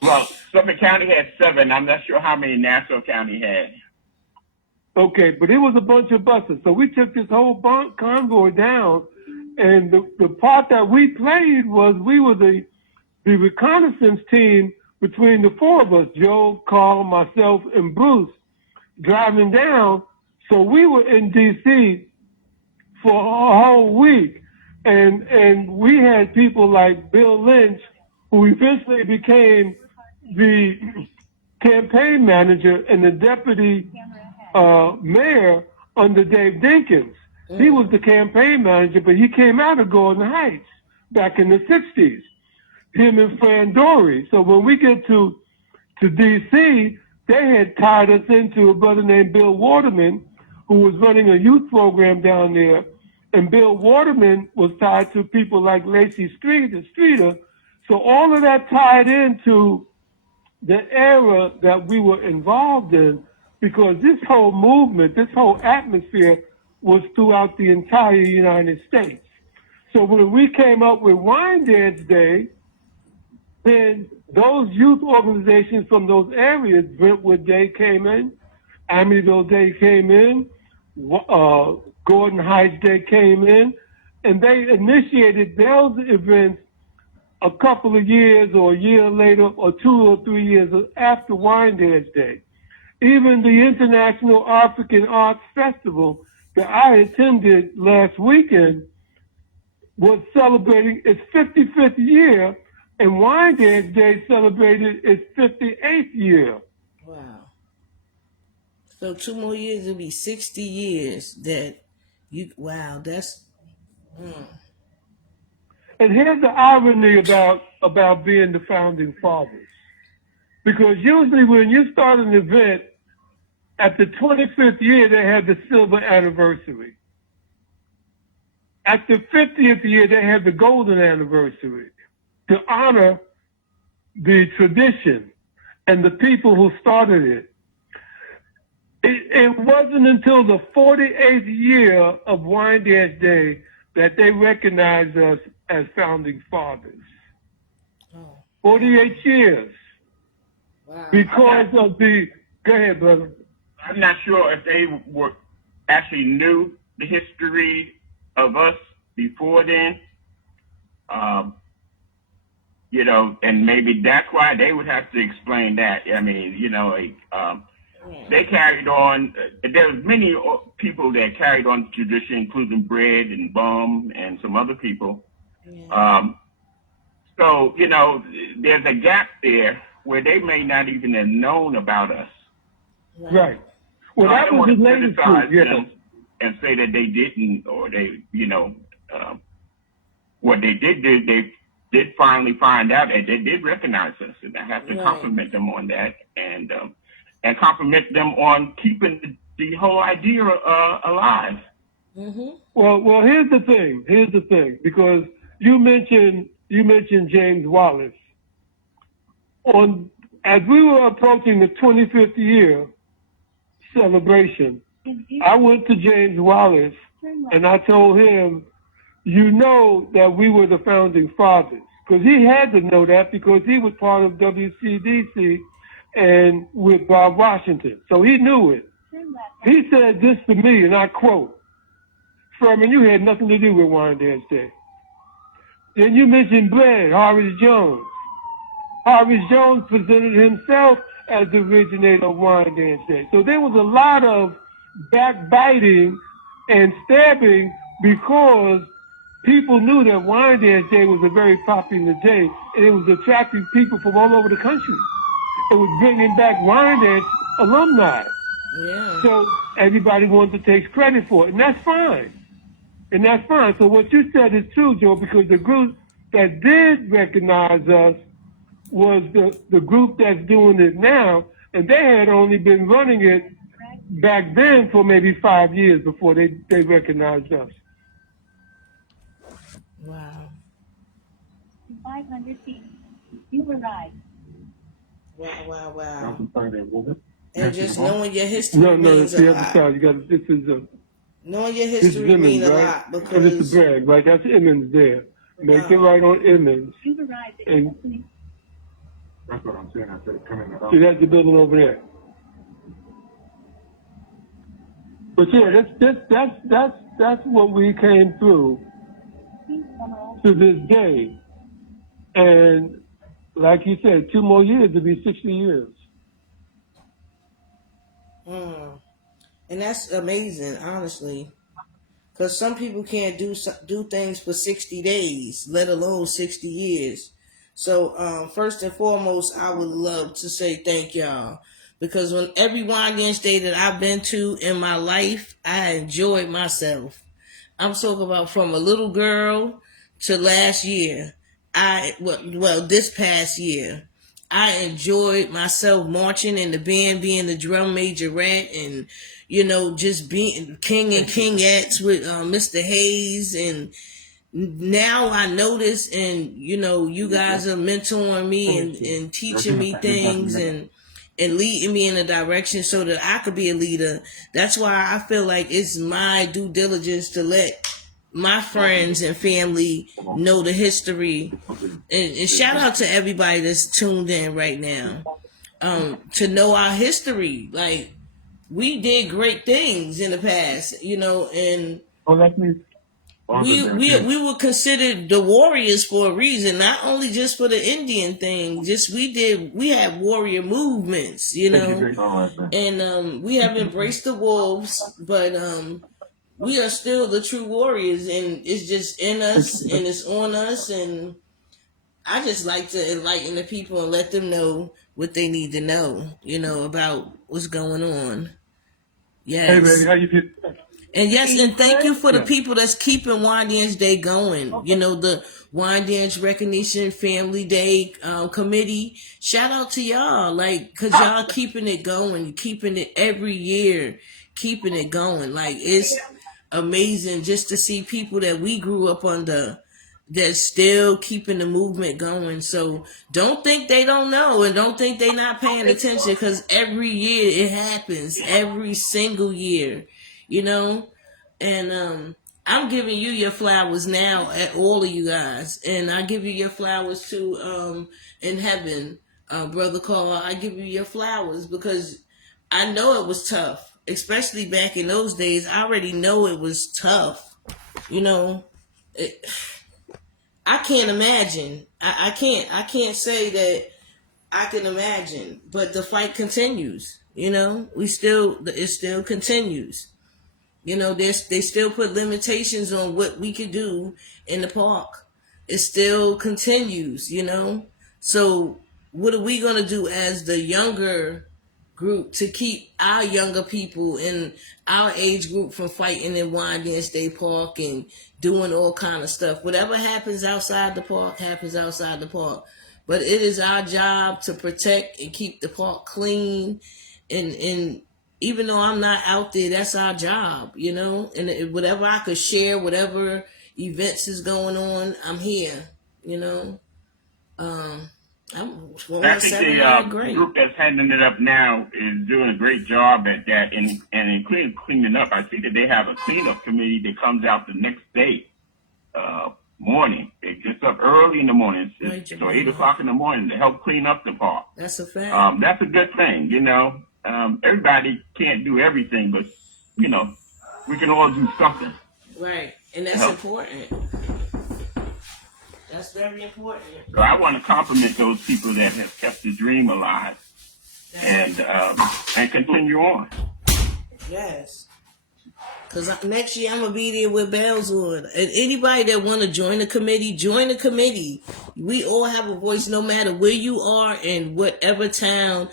Well, Suffolk County had 7. I'm not sure how many Nassau County had. Okay, but it was a bunch of buses. So we took this whole convoy down, and the part that we played was we were the reconnaissance team between the four of us, Joe, Carl, myself, and Bruce, driving down. So we were in D.C. for a whole week. And we had people like Bill Lynch, who eventually became the campaign manager and the deputy mayor under Dave Dinkins. He was the campaign manager, but he came out of Gordon Heights back in the 60s, him and Fran Dory. So when we get to D.C., they had tied us into a brother named Bill Waterman, who was running a youth program down there. And Bill Waterman was tied to people like Lacey Streeter. So all of that tied into the era that we were involved in, because this whole movement, this whole atmosphere was throughout the entire United States. So when we came up with Wyandanch Day, then those youth organizations from those areas, Brentwood Day came in, Amityville Day came in, Gordon Heights Day came in, and they initiated those events a couple of years or a year later or 2 or 3 years after Wyandanch Day. Even the International African Arts Festival that I attended last weekend was celebrating its 55th year, and Wyandanch Day celebrated its 58th year. Wow. So 2 more years, it'll be 60 years that that's... And here's the irony about being the founding fathers. Because usually when you start an event, at the 25th year, they have the silver anniversary. At the 50th year, they have the golden anniversary to honor the tradition and the people who started it. It wasn't until the 48th year of Wyandanch Day that they recognized us as founding fathers. 48 years. Wow. Because of the... Go ahead, brother. I'm not sure if they were actually knew the history of us before then. You know, and maybe that's why they would have to explain that. I mean, you know, they carried on. There was many people that carried on the tradition, including Bread and Bum and some other people. So, you know, there's a gap there where they may not even have known about us. Right. Well, so that was the latest criticize group, them and say that they didn't, or they, you know, what they did do, they did finally find out that they did recognize us, and I have to compliment them on that, and compliment them on keeping the whole idea alive. Mm-hmm. Well, here's the thing, because you mentioned James Wallace. As we were approaching the 25th year celebration, I went to James Wallace and I told him, you know that we were the founding fathers. Because he had to know that because he was part of WCDC and with Bob Washington. So he knew it. He said this to me, and I quote, Furman, you had nothing to do with Wyandanch Day. Then you mentioned Blair, Horace Jones. Horace Jones presented himself as the originator of Wyandanch Day. So there was a lot of backbiting and stabbing because people knew that Wyandanch Day was a very popular day, and it was attracting people from all over the country. It was bringing back Wyandanch alumni. Yeah. So everybody wanted to take credit for it, and that's fine. So what you said is true, Joe, because the group that did recognize us was the group that's doing it now, and they had only been running it back then for maybe 5 years before they recognized us. Wow. 500 feet. You were right. Wow. And just knowing your history means that's the a other lot. side. You got this is a knowing your history means a lot because and it's a brag, right? That's Emmons there. Make it right on Emmons. You were right. And that's what I'm saying. I said coming up. See, that's the building over there. But yeah, that's what we came through to this day. And like you said, 2 more years to be 60 years. And that's amazing, honestly, because some people can't do things for 60 days, let alone 60 years. So first and foremost, I would love to say thank y'all, because when every Wyandanch Day that I've been to in my life, I enjoyed myself. I'm talking about from a little girl to last year. This past year, I enjoyed myself marching in the band, being the drum majorette, and just being king and kingettes with Mr. Hayes. And now I notice, and you guys are mentoring me and teaching me things and leading me in a direction so that I could be a leader. That's why I feel like it's my due diligence to let my friends and family know the history, and shout out to everybody that's tuned in right now, to know our history. Like, we did great things in the past, and we were considered the warriors for a reason, not only just for the Indian thing. We had warrior movements, and we have embraced the wolves, but we are still the true warriors, and it's just in us and it's on us. And I just like to enlighten the people and let them know what they need to know, about what's going on. Yes. Hey, baby, how you doing? And yes, and thank you for the people that's keeping Wyandanch Day going. The Wyandanch Recognition Family Day Committee. Shout out to y'all, because y'all keeping it going, keeping it every year, keeping it going. Like, it's amazing just to see people that we grew up under that's still keeping the movement going. So don't think they don't know, and don't think they're not paying attention, because every year it happens, every single year, you know. And I'm giving you your flowers now, at all of you guys, and I give you your flowers too, in heaven, brother Carl. I give you your flowers because I know it was tough, especially back in those days. I already know it was tough, you know. I can't imagine. I can't. I can't say that I can imagine. But the fight continues. You know, it still continues. You know, they still put limitations on what we could do in the park. It still continues. You know, so what are we gonna do as the younger group to keep our younger people in our age group from fighting in Wyandanch State Park and doing all kind of stuff? Whatever happens outside the park happens outside the park, but it is our job to protect and keep the park clean. And even though I'm not out there, that's our job, you know. And whatever I could share, whatever events is going on, I'm here, you know. I'm I think the group that's handing it up now is doing a great job at that, and including cleaning up. I see that they have a cleanup committee that comes out the next day morning. It gets up early in the morning, so 8 o'clock in the morning, to help clean up the park. That's a fact. That's a good thing, you know. Everybody can't do everything, but you know, we can all do something. Right, and that's important. That's very important. So I want to compliment those people that have kept the dream alive and continue on. Yes. Because next year I'm going to be there with bells on. And anybody that want to join the committee, join the committee. We all have a voice no matter where you are in whatever town.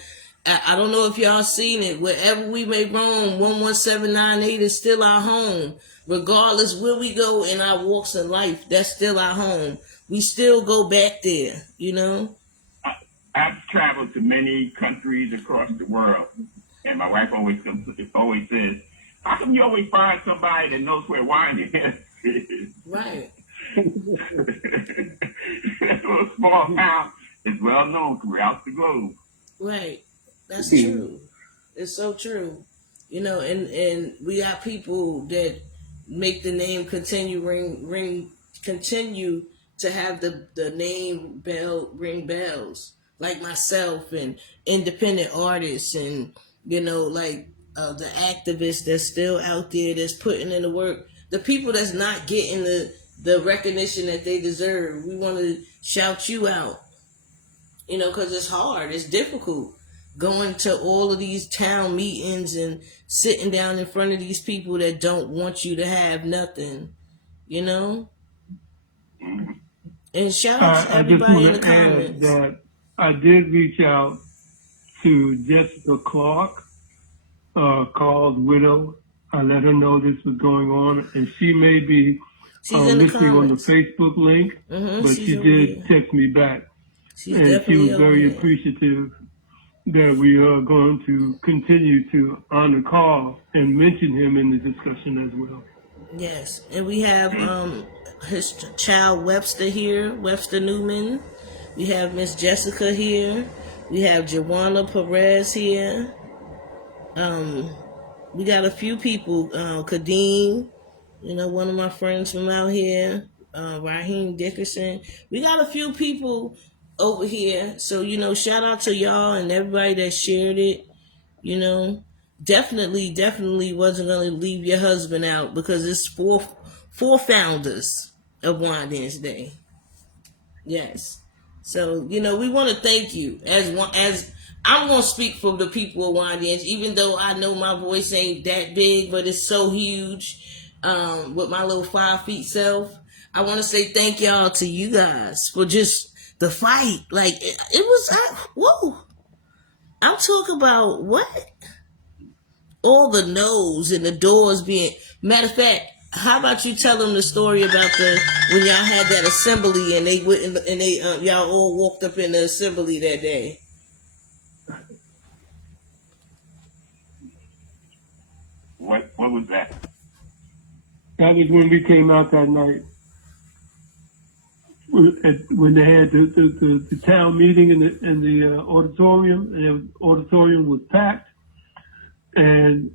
I don't know if y'all seen it. Wherever we may roam, 11798 is still our home. Regardless where we go in our walks in life, that's still our home. We still go back there, you know? I've traveled to many countries across the world, and my wife always says, how come you always find somebody that knows where wine is? Right. That little small town is well known throughout the globe. Right. That's true. It's so true. You know, and we got people that make the name continue to have the name ring bells, like myself and independent artists, and you know, like the activists that's still out there that's putting in the work, the people that's not getting the recognition that they deserve. We want to shout you out, you know, because it's hard, it's difficult going to all of these town meetings and sitting down in front of these people that don't want you to have nothing, you know. And shout out to everybody in the comments. That I did reach out to Jessica Clark, Carl's widow. I let her know this was going on, and she may be listening on the Facebook link, but she did text me back. And she was very appreciative that we are going to continue to honor Carl and mention him in the discussion as well. Yes, and we have his child Webster here, Webster Newman. We have Miss Jessica here. We have Joanna Perez here. We got a few people. Kadeem, you know, one of my friends from out here. Raheem Dickerson. We got a few people over here. So, you know, shout out to y'all and everybody that shared it. You know, definitely wasn't going to leave your husband out, because it's four founders of Wyandanch Day. Yes. So, you know, we want to thank you as I'm going to speak for the people of Wyandanch, even though I know my voice ain't that big, but it's so huge with my little 5 feet self. I want to say thank y'all to you guys for just the fight. Like, it was, whoa. I'm talking about what? All the no's and the doors being. Matter of fact, how about you tell them the story about when y'all had that assembly and they went and y'all all walked up in the assembly that day. What was that? That was when we came out that night. when they had the town meeting in the auditorium, and the auditorium was packed. And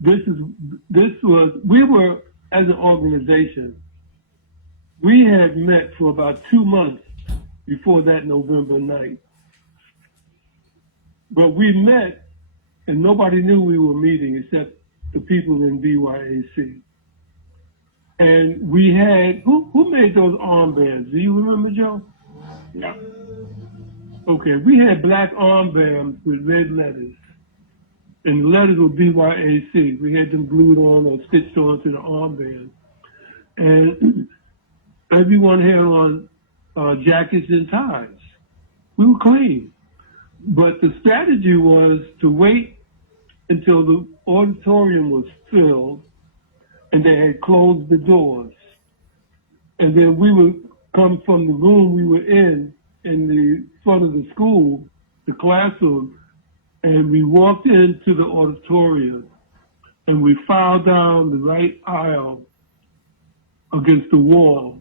we were, as an organization, we had met for about 2 months before that November night. But we met, and nobody knew we were meeting except the people in BYAC. And we had, who made those armbands? Do you remember, Joe? No. Okay, we had black armbands with red letters. And the letters were BYAC. We had them glued on or stitched onto the armband. And everyone had on jackets and ties. We were clean. But the strategy was to wait until the auditorium was filled and they had closed the doors. And then we would come from the room we were in the front of the school, the classroom, and we walked into the auditorium and we filed down the right aisle against the wall.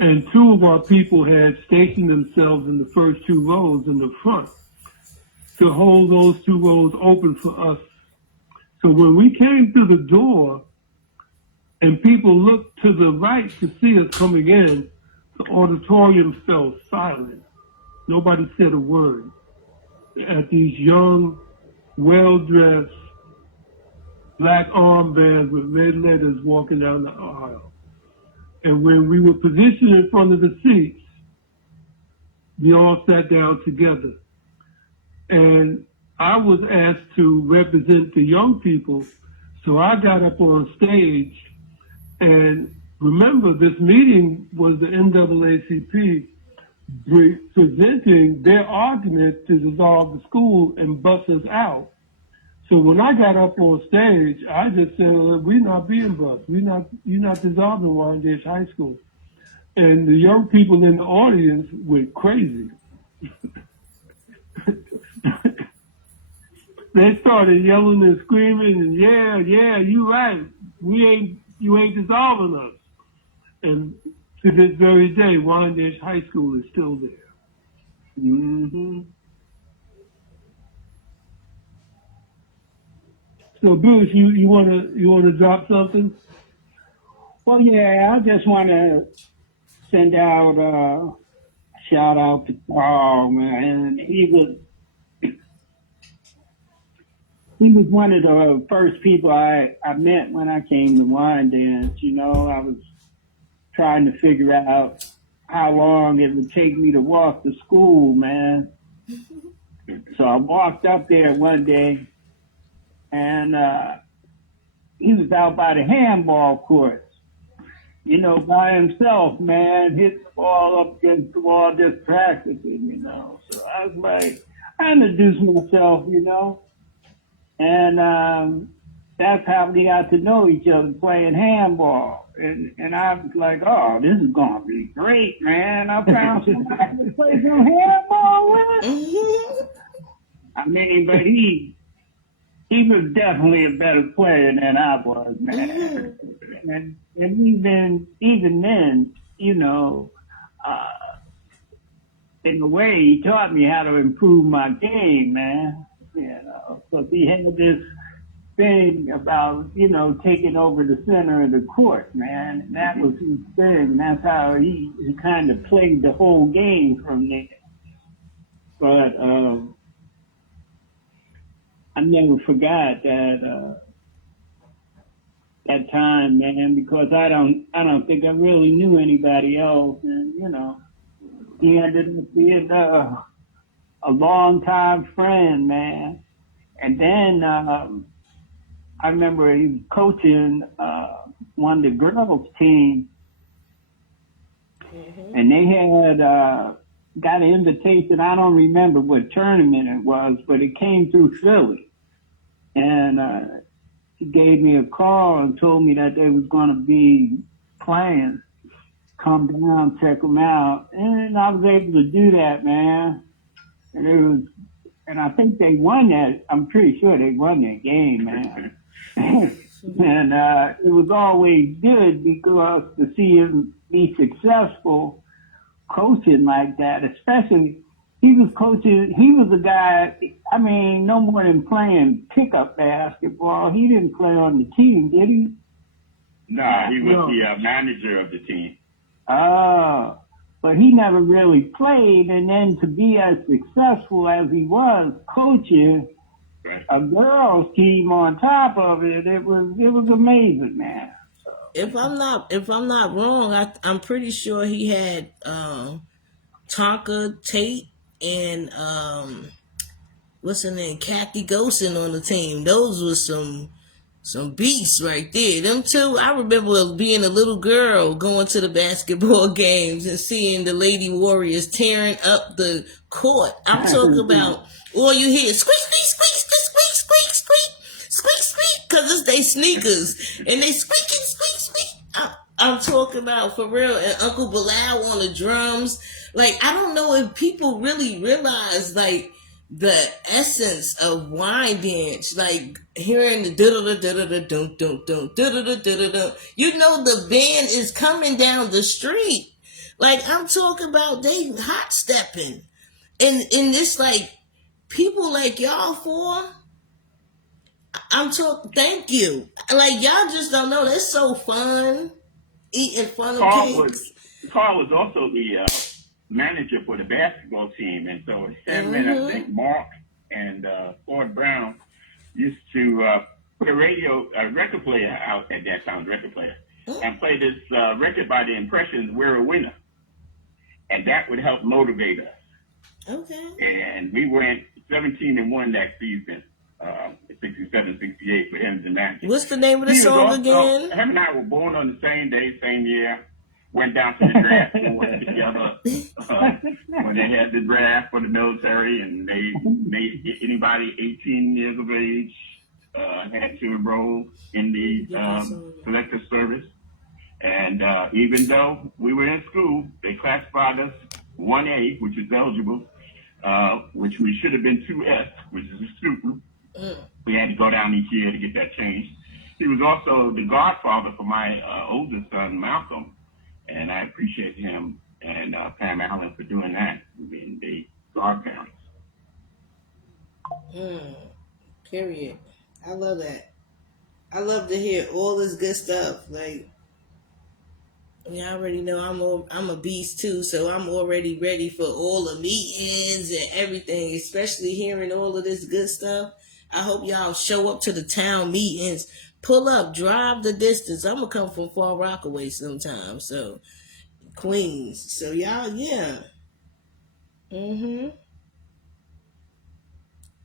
And two of our people had stationed themselves in the first 2 rows in the front to hold those 2 rows open for us. So when we came through the door and people looked to the right to see us coming in, the auditorium fell silent. Nobody said a word. At these young, well-dressed, black armbands with red letters walking down the aisle. And when we were positioned in front of the seats, we all sat down together. And I was asked to represent the young people, so I got up on stage. And remember, this meeting was the NAACP presenting their argument to dissolve the school and bust us out. So when I got up on stage, I just said, we're not being bused. You're not dissolving Wyandanch High School. And the young people in the audience went crazy. They started yelling and screaming and yeah, you right. You ain't dissolving us. And to this very day, Wyandanch High School is still there. Mm-hmm. So Bruce, you wanna drop something? Well, yeah, I just want to send out a shout out to Carl, man. He was one of the first people I met when I came to Wyandanch. You know, I was trying to figure out how long it would take me to walk to school, man. So I walked up there one day, and he was out by the handball courts, you know, by himself, man, hitting the ball up against the wall, just practicing, you know. So I was like, I introduced myself, you know, and that's how we got to know each other, playing handball. And I was like, oh, this is going to be great, man. I found somebody to play some handball with. I mean, but he was definitely a better player than I was, man. And even then, you know, in a way, he taught me how to improve my game, man. You know, because he had this thing about, you know, taking over the center of the court, man. And that was his thing. That's how he kind of played the whole game from there. But I never forgot that time, man, because I don't think I really knew anybody else. And, you know, he ended up being a long-time friend, man. And then I remember he was coaching one of the girls' team, and they had got an invitation. I don't remember what tournament it was, but it came through Philly. And he gave me a call and told me that they was going to be playing. Come down, check them out. And I was able to do that, man. And I think they won that. I'm pretty sure they won that game, man. And it was always good because to see him be successful coaching like that, especially he was coaching. He was a guy. I mean, no more than playing pickup basketball. He didn't play on the team, did he? Nah, he was the manager of the team. Oh, but he never really played. And then to be as successful as he was coaching a girls team on top of it, it was amazing, man. If I'm not wrong, I'm pretty sure he had Tonka Tate and what's her name, Kathy Gosen on the team. Those were some beasts right there. Them two, I remember being a little girl going to the basketball games and seeing the Lady Warriors tearing up the court. I'm talking about all you hear squeak, squeak, squeak, squeak, squeak, squeak, squeak, squeak, squeak, because it's they sneakers and they squeaking, squeak, squeak. I'm talking about for real. And Uncle Bilal on the drums. Like, I don't know if people really realize like the essence of Wyandanch, like hearing the you know the band is coming down the street. Like, I'm talking about they hot stepping. And in this, like, people like y'all I'm talking, thank you. Like, y'all just don't know. That's so fun. Eating funnel cakes. Carl was also the manager for the basketball team, and so him and I think Mark and Ford Brown used to put a record player out at that time, and play this record by the Impressions, "We're a Winner," and that would help motivate us. Okay. And we went 17-1 that season, 67, 68 for him and Magic. What's the name of the song again? Him and I were born on the same day, same year. Went down to the draft together when they had the draft for the military, and they made anybody 18 years of age had to enroll in the selective service. And even though we were in school, they classified us 1A, which is eligible, which we should have been 2S, which is a student. We had to go down each year to get that changed. He was also the godfather for my oldest son, Malcolm. And I appreciate him and Pam Allen for doing that, being the godparents. Period. I love that. I love to hear all this good stuff. Like, I already know I'm a beast too, so I'm already ready for all the meetings and everything, especially hearing all of this good stuff. I hope y'all show up to the town meetings. Pull up, drive the distance. I'm going to come from Far Rockaway sometime. So, Queens. So, y'all, yeah.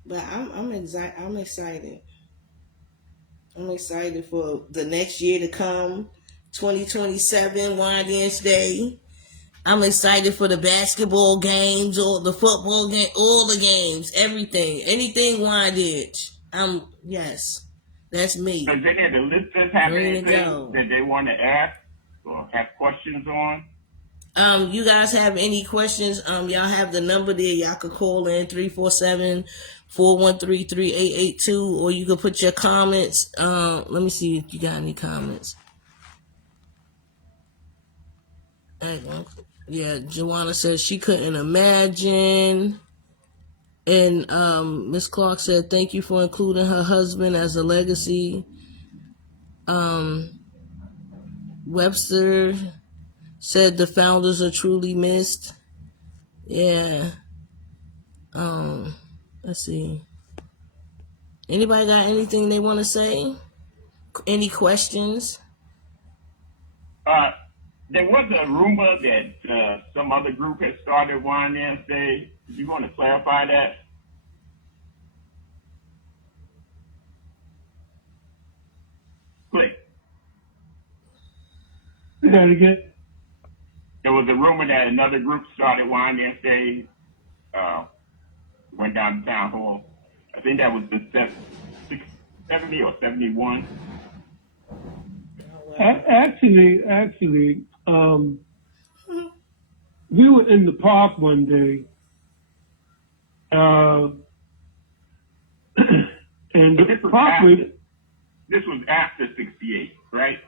But I'm excited. I'm excited for the next year to come, 2027, Wyandanch Day. I'm excited for the basketball games or the football game, all the games, everything. Anything Wyandanch. Yes. That's me. Does any of the listeners have anything that they want to ask or have questions on? You guys have any questions? Y'all have the number there. Y'all could call in 347-413-3882, or you could put your comments. Let me see if you got any comments. Yeah, Joanna says she couldn't imagine. And Miss Clark said, thank you for including her husband as a legacy. Webster said the founders are truly missed. Yeah. Let's see. Anybody got anything they want to say? Any questions? There was a rumor that some other group had started Wyandanch Day. Do you want to clarify that? Click. Say that again. There was a rumor that another group started Wyandanch Day, went down to town hall. I think that was the 70 or 71. Actually, we were in the park one day, and this was after 68, right?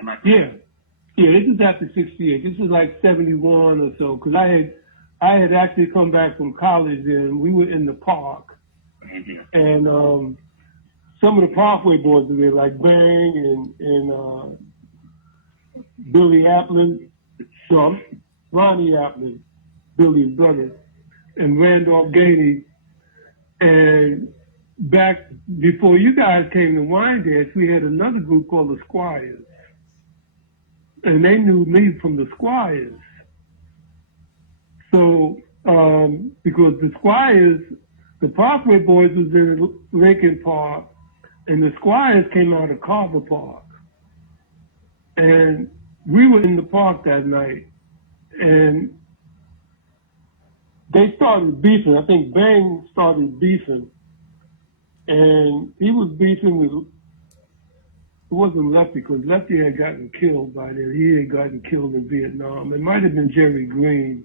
Am I correct? Yeah. Yeah, this is after 68. This is like 71 or so, because I had actually come back from college and we were in the park. And some of the Parkway boys were there, like Bang and Billy Applin, Ronnie Applin, Billy's brother, and Randolph Gainey. And back before you guys came to Wyandanch, we had another group called the Squires. And they knew me from the Squires. So, because the Squires, the Parkway boys was in Lincoln Park, and the Squires came out of Carver Park. And we were in the park that night, and they started beefing. I think Bang started beefing, and he was beefing with, it wasn't Lefty, because Lefty had gotten killed by then. He had gotten killed in Vietnam. It might have been Jerry Green.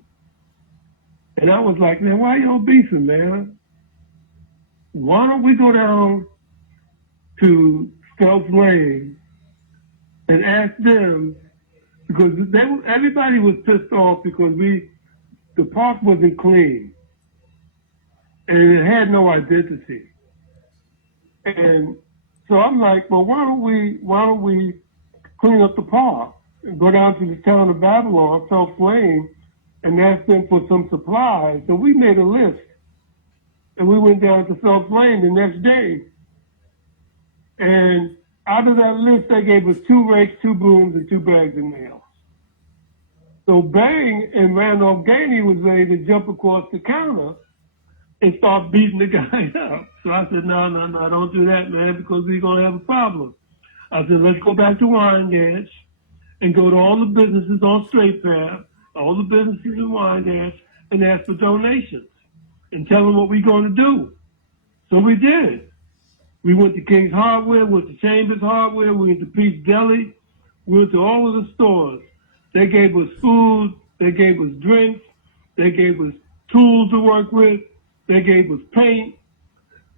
And I was like, man, why y'all beefing, man? Why don't we go down to Phelps Lane and ask them, because everybody was pissed off because the park wasn't clean and it had no identity. And so I'm like, well, why don't we clean up the park and go down to the town of Babylon, Phelps Lane, and ask them for some supplies. So we made a list and we went down to Phelps Lane the next day. And out of that list, they gave us 2 rakes, 2 brooms, and 2 bags of nails. So Bang and Randolph Gainey was ready to jump across the counter and start beating the guy up. So I said, no, don't do that, man, because we're going to have a problem. I said, let's go back to Wyandanch and go to all the businesses on Straight Path, all the businesses in Wyandanch, and ask for donations and tell them what we're going to do. So we did. We went to King's Hardware, went to Chambers Hardware, we went to Pete's Deli, we went to all of the stores. They gave us food, they gave us drinks, they gave us tools to work with, they gave us paint,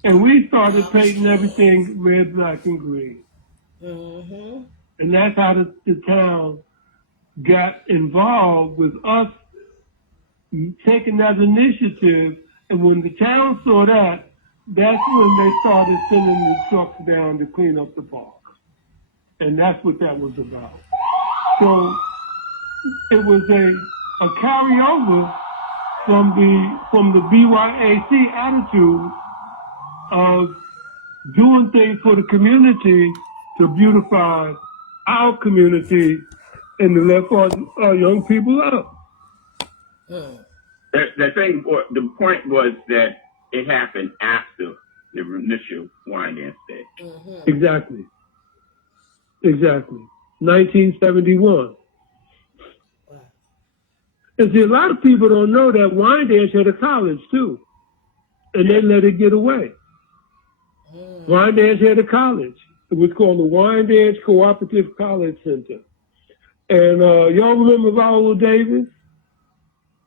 and we started painting everything red, black, and green. Mm-hmm. And that's how the town got involved with us taking that initiative. And when the town saw that, that's when they started sending the trucks down to clean up the park. And that's what that was about. So it was a carryover from the BYAC attitude of doing things for the community to beautify our community and to lift our young people up. The point was that it happened after the initial Wyandanch Day. Mm-hmm. Exactly. 1971. And see, a lot of people don't know that Wyandanch had a college too, and they let it get away. Wyandanch had a college. It was called the Wyandanch Cooperative College Center. And y'all remember Raul Davis?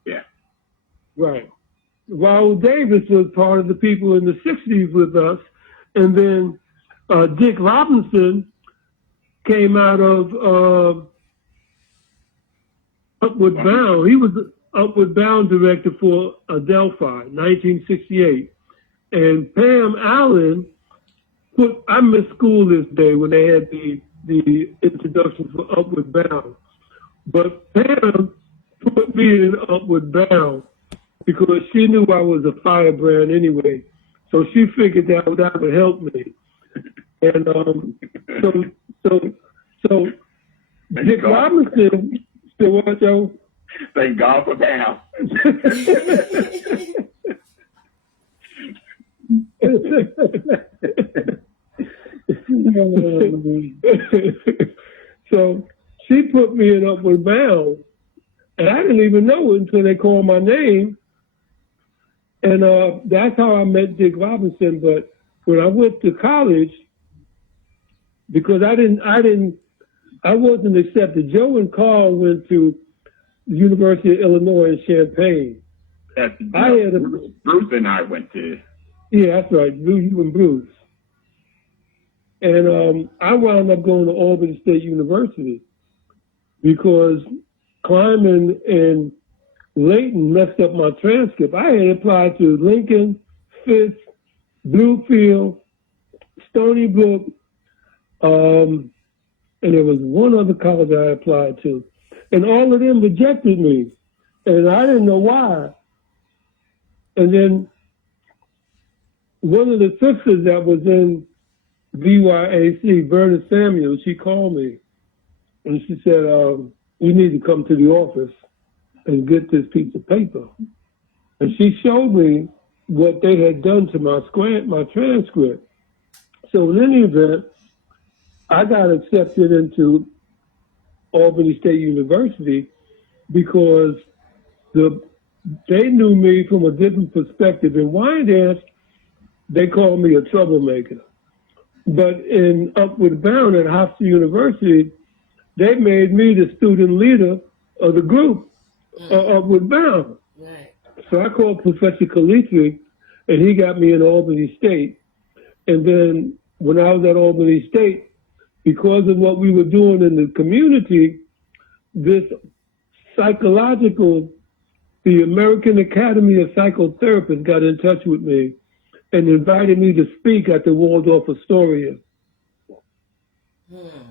Yeah. Right. Raul Davis was part of the people in the 60s with us. And then Dick Robinson came out of Upward Bound. He was the Upward Bound director for Adelphi, 1968. And Pam Allen I missed school this day when they had the introduction for Upward Bound. But Pam put me in Upward Bound because she knew I was a firebrand anyway. So she figured that would help me. And so Dick Robinson said, what, Joe? Thank God for Pam. So she put me in Upward Bound, and I didn't even know it until they called my name. And that's how I met Dick Robinson. But when I went to college, because I wasn't accepted. Joe and Carl went to the University of Illinois in Champaign. Bruce and I went to. Yeah, that's right. You and Bruce. And I wound up going to Albany State University. because Kleiman and Layton messed up my transcript. I had applied to Lincoln, Fisk, Bluefield, Stony Brook, and there was one other college I applied to. And all of them rejected me. And I didn't know why. And then one of the sisters that was in VYAC, Berta Samuel, she called me. And she said, you need to come to the office and get this piece of paper. And she showed me what they had done to my transcript. So in any event, I got accepted into Albany State University because they knew me from a different perspective. In Wyandanch, they called me a troublemaker. But in Upward Bound at Hofstra University, they made me the student leader of the group, Upward Bound. Right. So I called Professor Kalitri, and he got me in Albany State. And then when I was at Albany State, because of what we were doing in the community, this the American Academy of Psychotherapists got in touch with me and invited me to speak at the Waldorf Astoria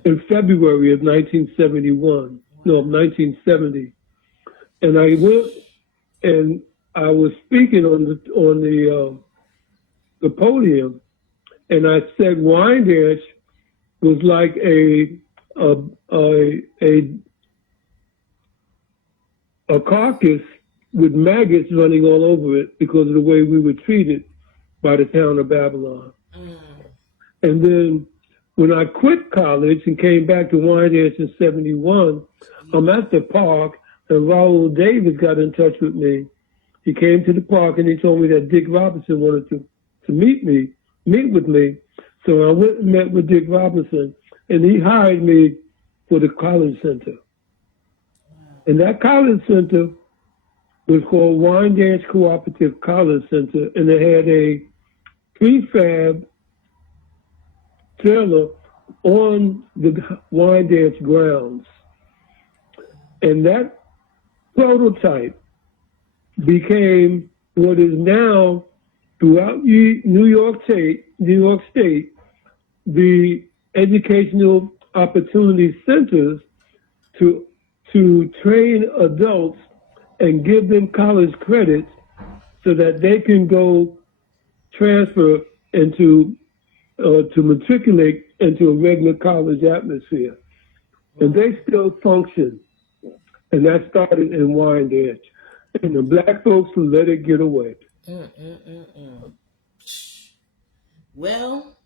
in February of 1970. And I went and I was speaking on the podium, and I said Wyandanch was like a carcass with maggots running all over it because of the way we were treated by the town of Babylon. And then when I quit college and came back to Wyandanch in 71, I'm at the park, and Raoul Davis got in touch with me. He came to the park and he told me that Dick Robinson wanted to meet with me. So I went and met with Dick Robinson, and he hired me for the College Center. And that College Center was called Wyandanch Cooperative College Center, and it had a prefab trailer on the Wyandanch grounds. And that prototype became what is now throughout New York State, the educational opportunity centers to train adults and give them college credits so that they can go transfer into to matriculate into a regular college atmosphere. And they still function. And that started in Wyandanch. And the black folks let it get away. Well,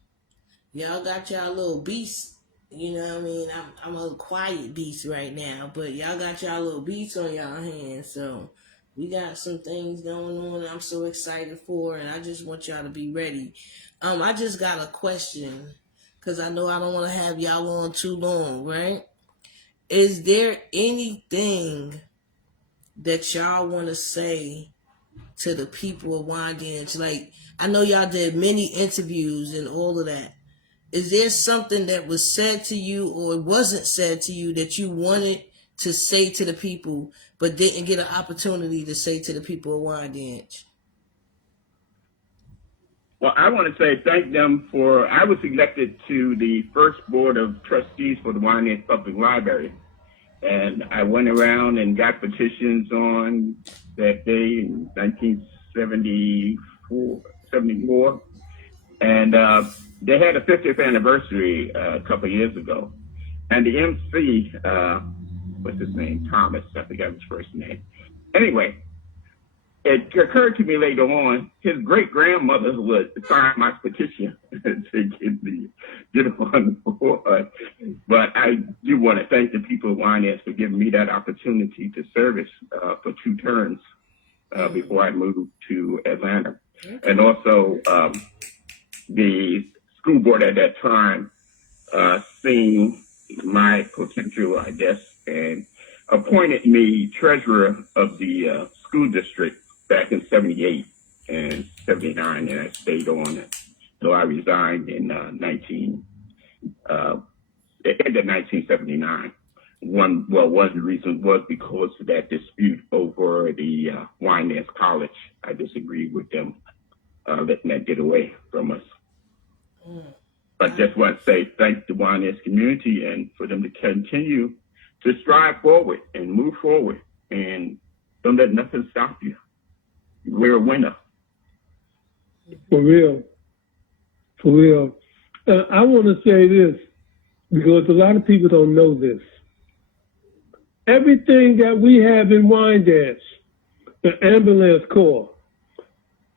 y'all got y'all little beasts. You know what I mean? I'm a quiet beast right now, but y'all got y'all little beasts on y'all hands. So we got some things going on I'm so excited for, and I just want y'all to be ready. I just got a question, because I know I don't want to have y'all on too long, right? Is there anything that y'all want to say to the people of Wyandanch? Like, I know y'all did many interviews and all of that. Is there something that was said to you or wasn't said to you that you wanted to say to the people but didn't get an opportunity to say to the people of Wyandanch? Well, I want to say thank them for, I was elected to the first board of trustees for the Wyandanch Public Library. And I went around and got petitions on that day in 1974. And they had a 50th anniversary a couple of years ago. And the MC, what's his name? Thomas, I forgot his first name. Anyway, it occurred to me later on, his great-grandmother would sign my petition to get on board. But I do want to thank the people of Wyandanch for giving me that opportunity to service for 2 terms before I moved to Atlanta. And also the school board at that time seeing my potential, I guess, and appointed me treasurer of the school district back in 78 and 79, and I stayed on it. So I resigned in 1979. one of the reasons was because of that dispute over the Wyandanch College. I disagreed with them letting that get away from us. I just want to say thank the Wyandanch community and for them to continue to strive forward and move forward and don't let nothing stop you. We're a winner. For real. For real. I want to say this because a lot of people don't know this. Everything that we have in Wyandanch, the ambulance corps,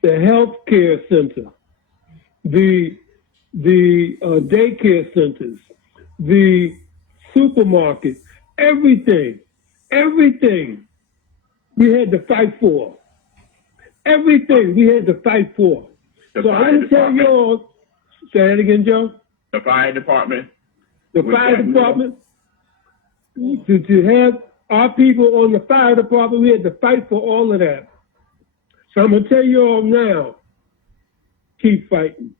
the health care center, the daycare centers, the supermarket, everything we had to fight for. Everything we had to fight for. So I want to tell you all, say that again, Joe? The fire department. The fire department. To have our people on the fire department, we had to fight for all of that. So I'm going to tell you all now, keep fighting.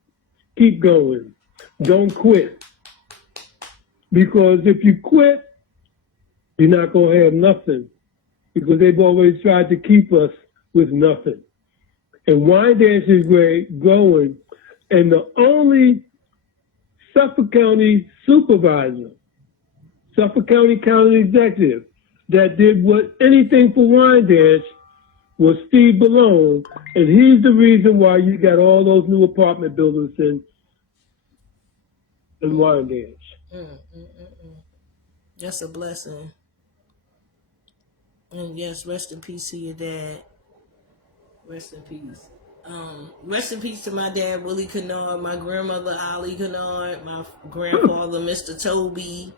Keep going. Don't quit. Because if you quit, you're not going to have nothing. Because they've always tried to keep us with nothing. And Wyandanch is growing. And the only Suffolk County supervisor, Suffolk County County Executive, that did anything for Wyandanch was Steve Ballone, and he's the reason why you got all those new apartment buildings in Wyandanch. That's a blessing. And yes, rest in peace to your dad. Rest in peace. Rest in peace to my dad, Willie Kennard, my grandmother, Ollie Kennard, my grandfather, Mr. Toby.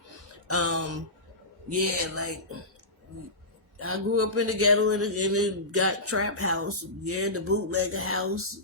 Yeah, like, I grew up in the ghetto in the got trap house. Yeah, the bootlegger house.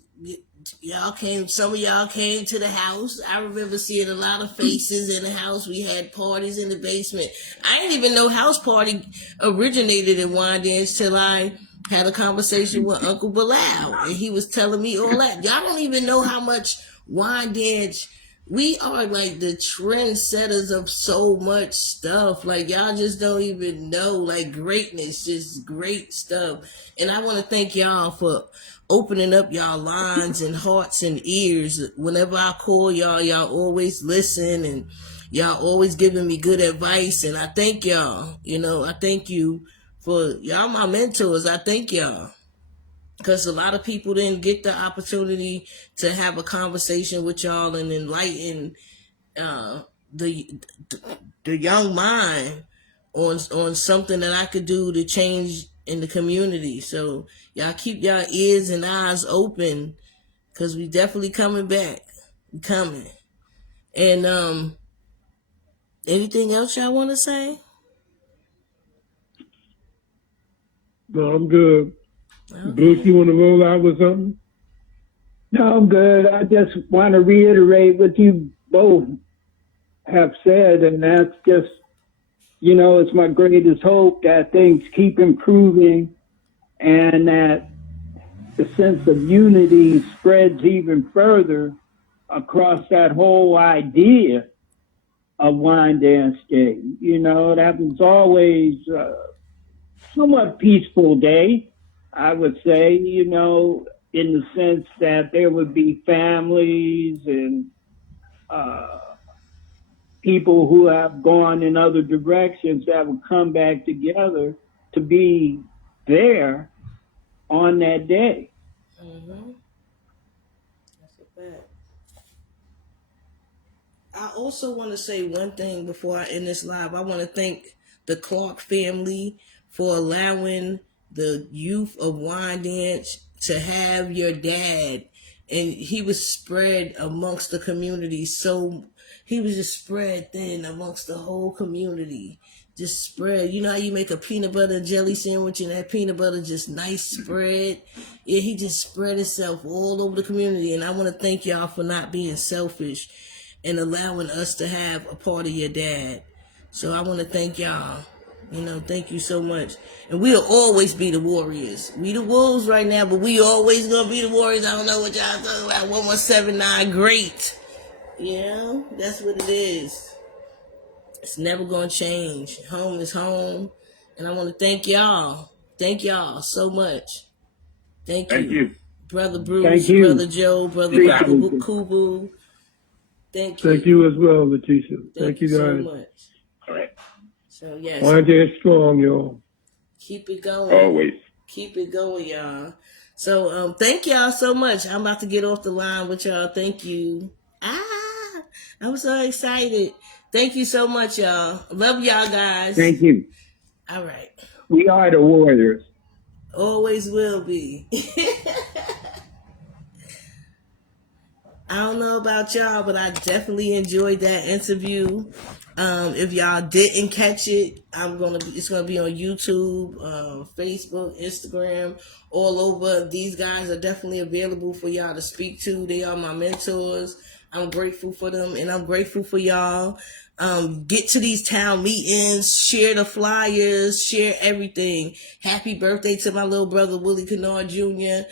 Some of y'all came to the house. I remember seeing a lot of faces in the house. We had parties in the basement. I didn't even know house party originated in Wyandanch till I had a conversation with Uncle Bilal, and he was telling me all that. Y'all don't even know how much Wyandanch, we are like the trendsetters of so much stuff. Like, y'all just don't even know, like, greatness, just great stuff. And I want to thank y'all for opening up y'all lines and hearts and ears. Whenever I call y'all always listen, and y'all always giving me good advice. And I thank y'all. I thank you for y'all, my mentors. I thank y'all. Because a lot of people didn't get the opportunity to have a conversation with y'all and enlighten the young mind on something that I could do to change in the community. So y'all keep y'all ears and eyes open, because we definitely coming back. We coming. And anything else y'all want to say? No, I'm good. Okay. Bruce, you want to roll out with something? No, I'm good. I just want to reiterate what you both have said, and that's just, it's my greatest hope that things keep improving and that the sense of unity spreads even further across that whole idea of Wyandanch Day. That was always a somewhat peaceful day, I would say, in the sense that there would be families and people who have gone in other directions that would come back together to be there on that day. Mm-hmm. That's a fact. I also want to say one thing before I end this live. I want to thank the Clark family for allowing the youth of Wyandanch to have your dad. And he was spread amongst the community. So he was just spread thin amongst the whole community. Just spread. You know how you make a peanut butter and jelly sandwich and that peanut butter just nice spread? Yeah, he just spread himself all over the community. And I want to thank y'all for not being selfish and allowing us to have a part of your dad. So I want to thank y'all. Thank you so much. And we'll always be the Warriors. We the Wolves right now, but we always gonna be the Warriors. I don't know what y'all talking about. 117.9, great. That's what it is. It's never going to change. Home is home. And I want to thank y'all. Thank y'all so much. Thank you. Brother Bruce, Thank you. Brother Joe, Brother Kubu. Thank you. Thank you as well, Letitia. Thank you you so guys. much. All right. So, yes. Wyandanch strong, y'all. Keep it going. Always. Keep it going, y'all. So, thank y'all so much. I'm about to get off the line with y'all. Thank you. I'm so excited. Thank you so much, y'all. Love y'all guys. Thank you. All right. We are the warriors. Always will be. I don't know about y'all, but I definitely enjoyed that interview. If y'all didn't catch it, it's gonna be on YouTube, Facebook, Instagram, all over. These guys are definitely available for y'all to speak to. They are my mentors. I'm grateful for them, and I'm grateful for y'all. Get to these town meetings, share the flyers, share everything. Happy birthday to my little brother Willie Kennard Jr.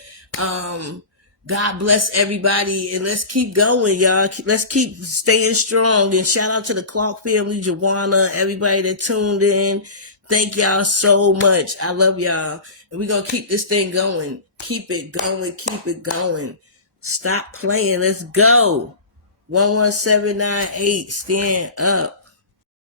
God bless everybody, and let's keep going, y'all. Let's keep staying strong, and shout out to the Clark family, Joanna, everybody that tuned in. Thank y'all so much. I love y'all, and we're going to keep this thing going. Keep it going. Keep it going. Stop playing. Let's go. 11798. Stand up.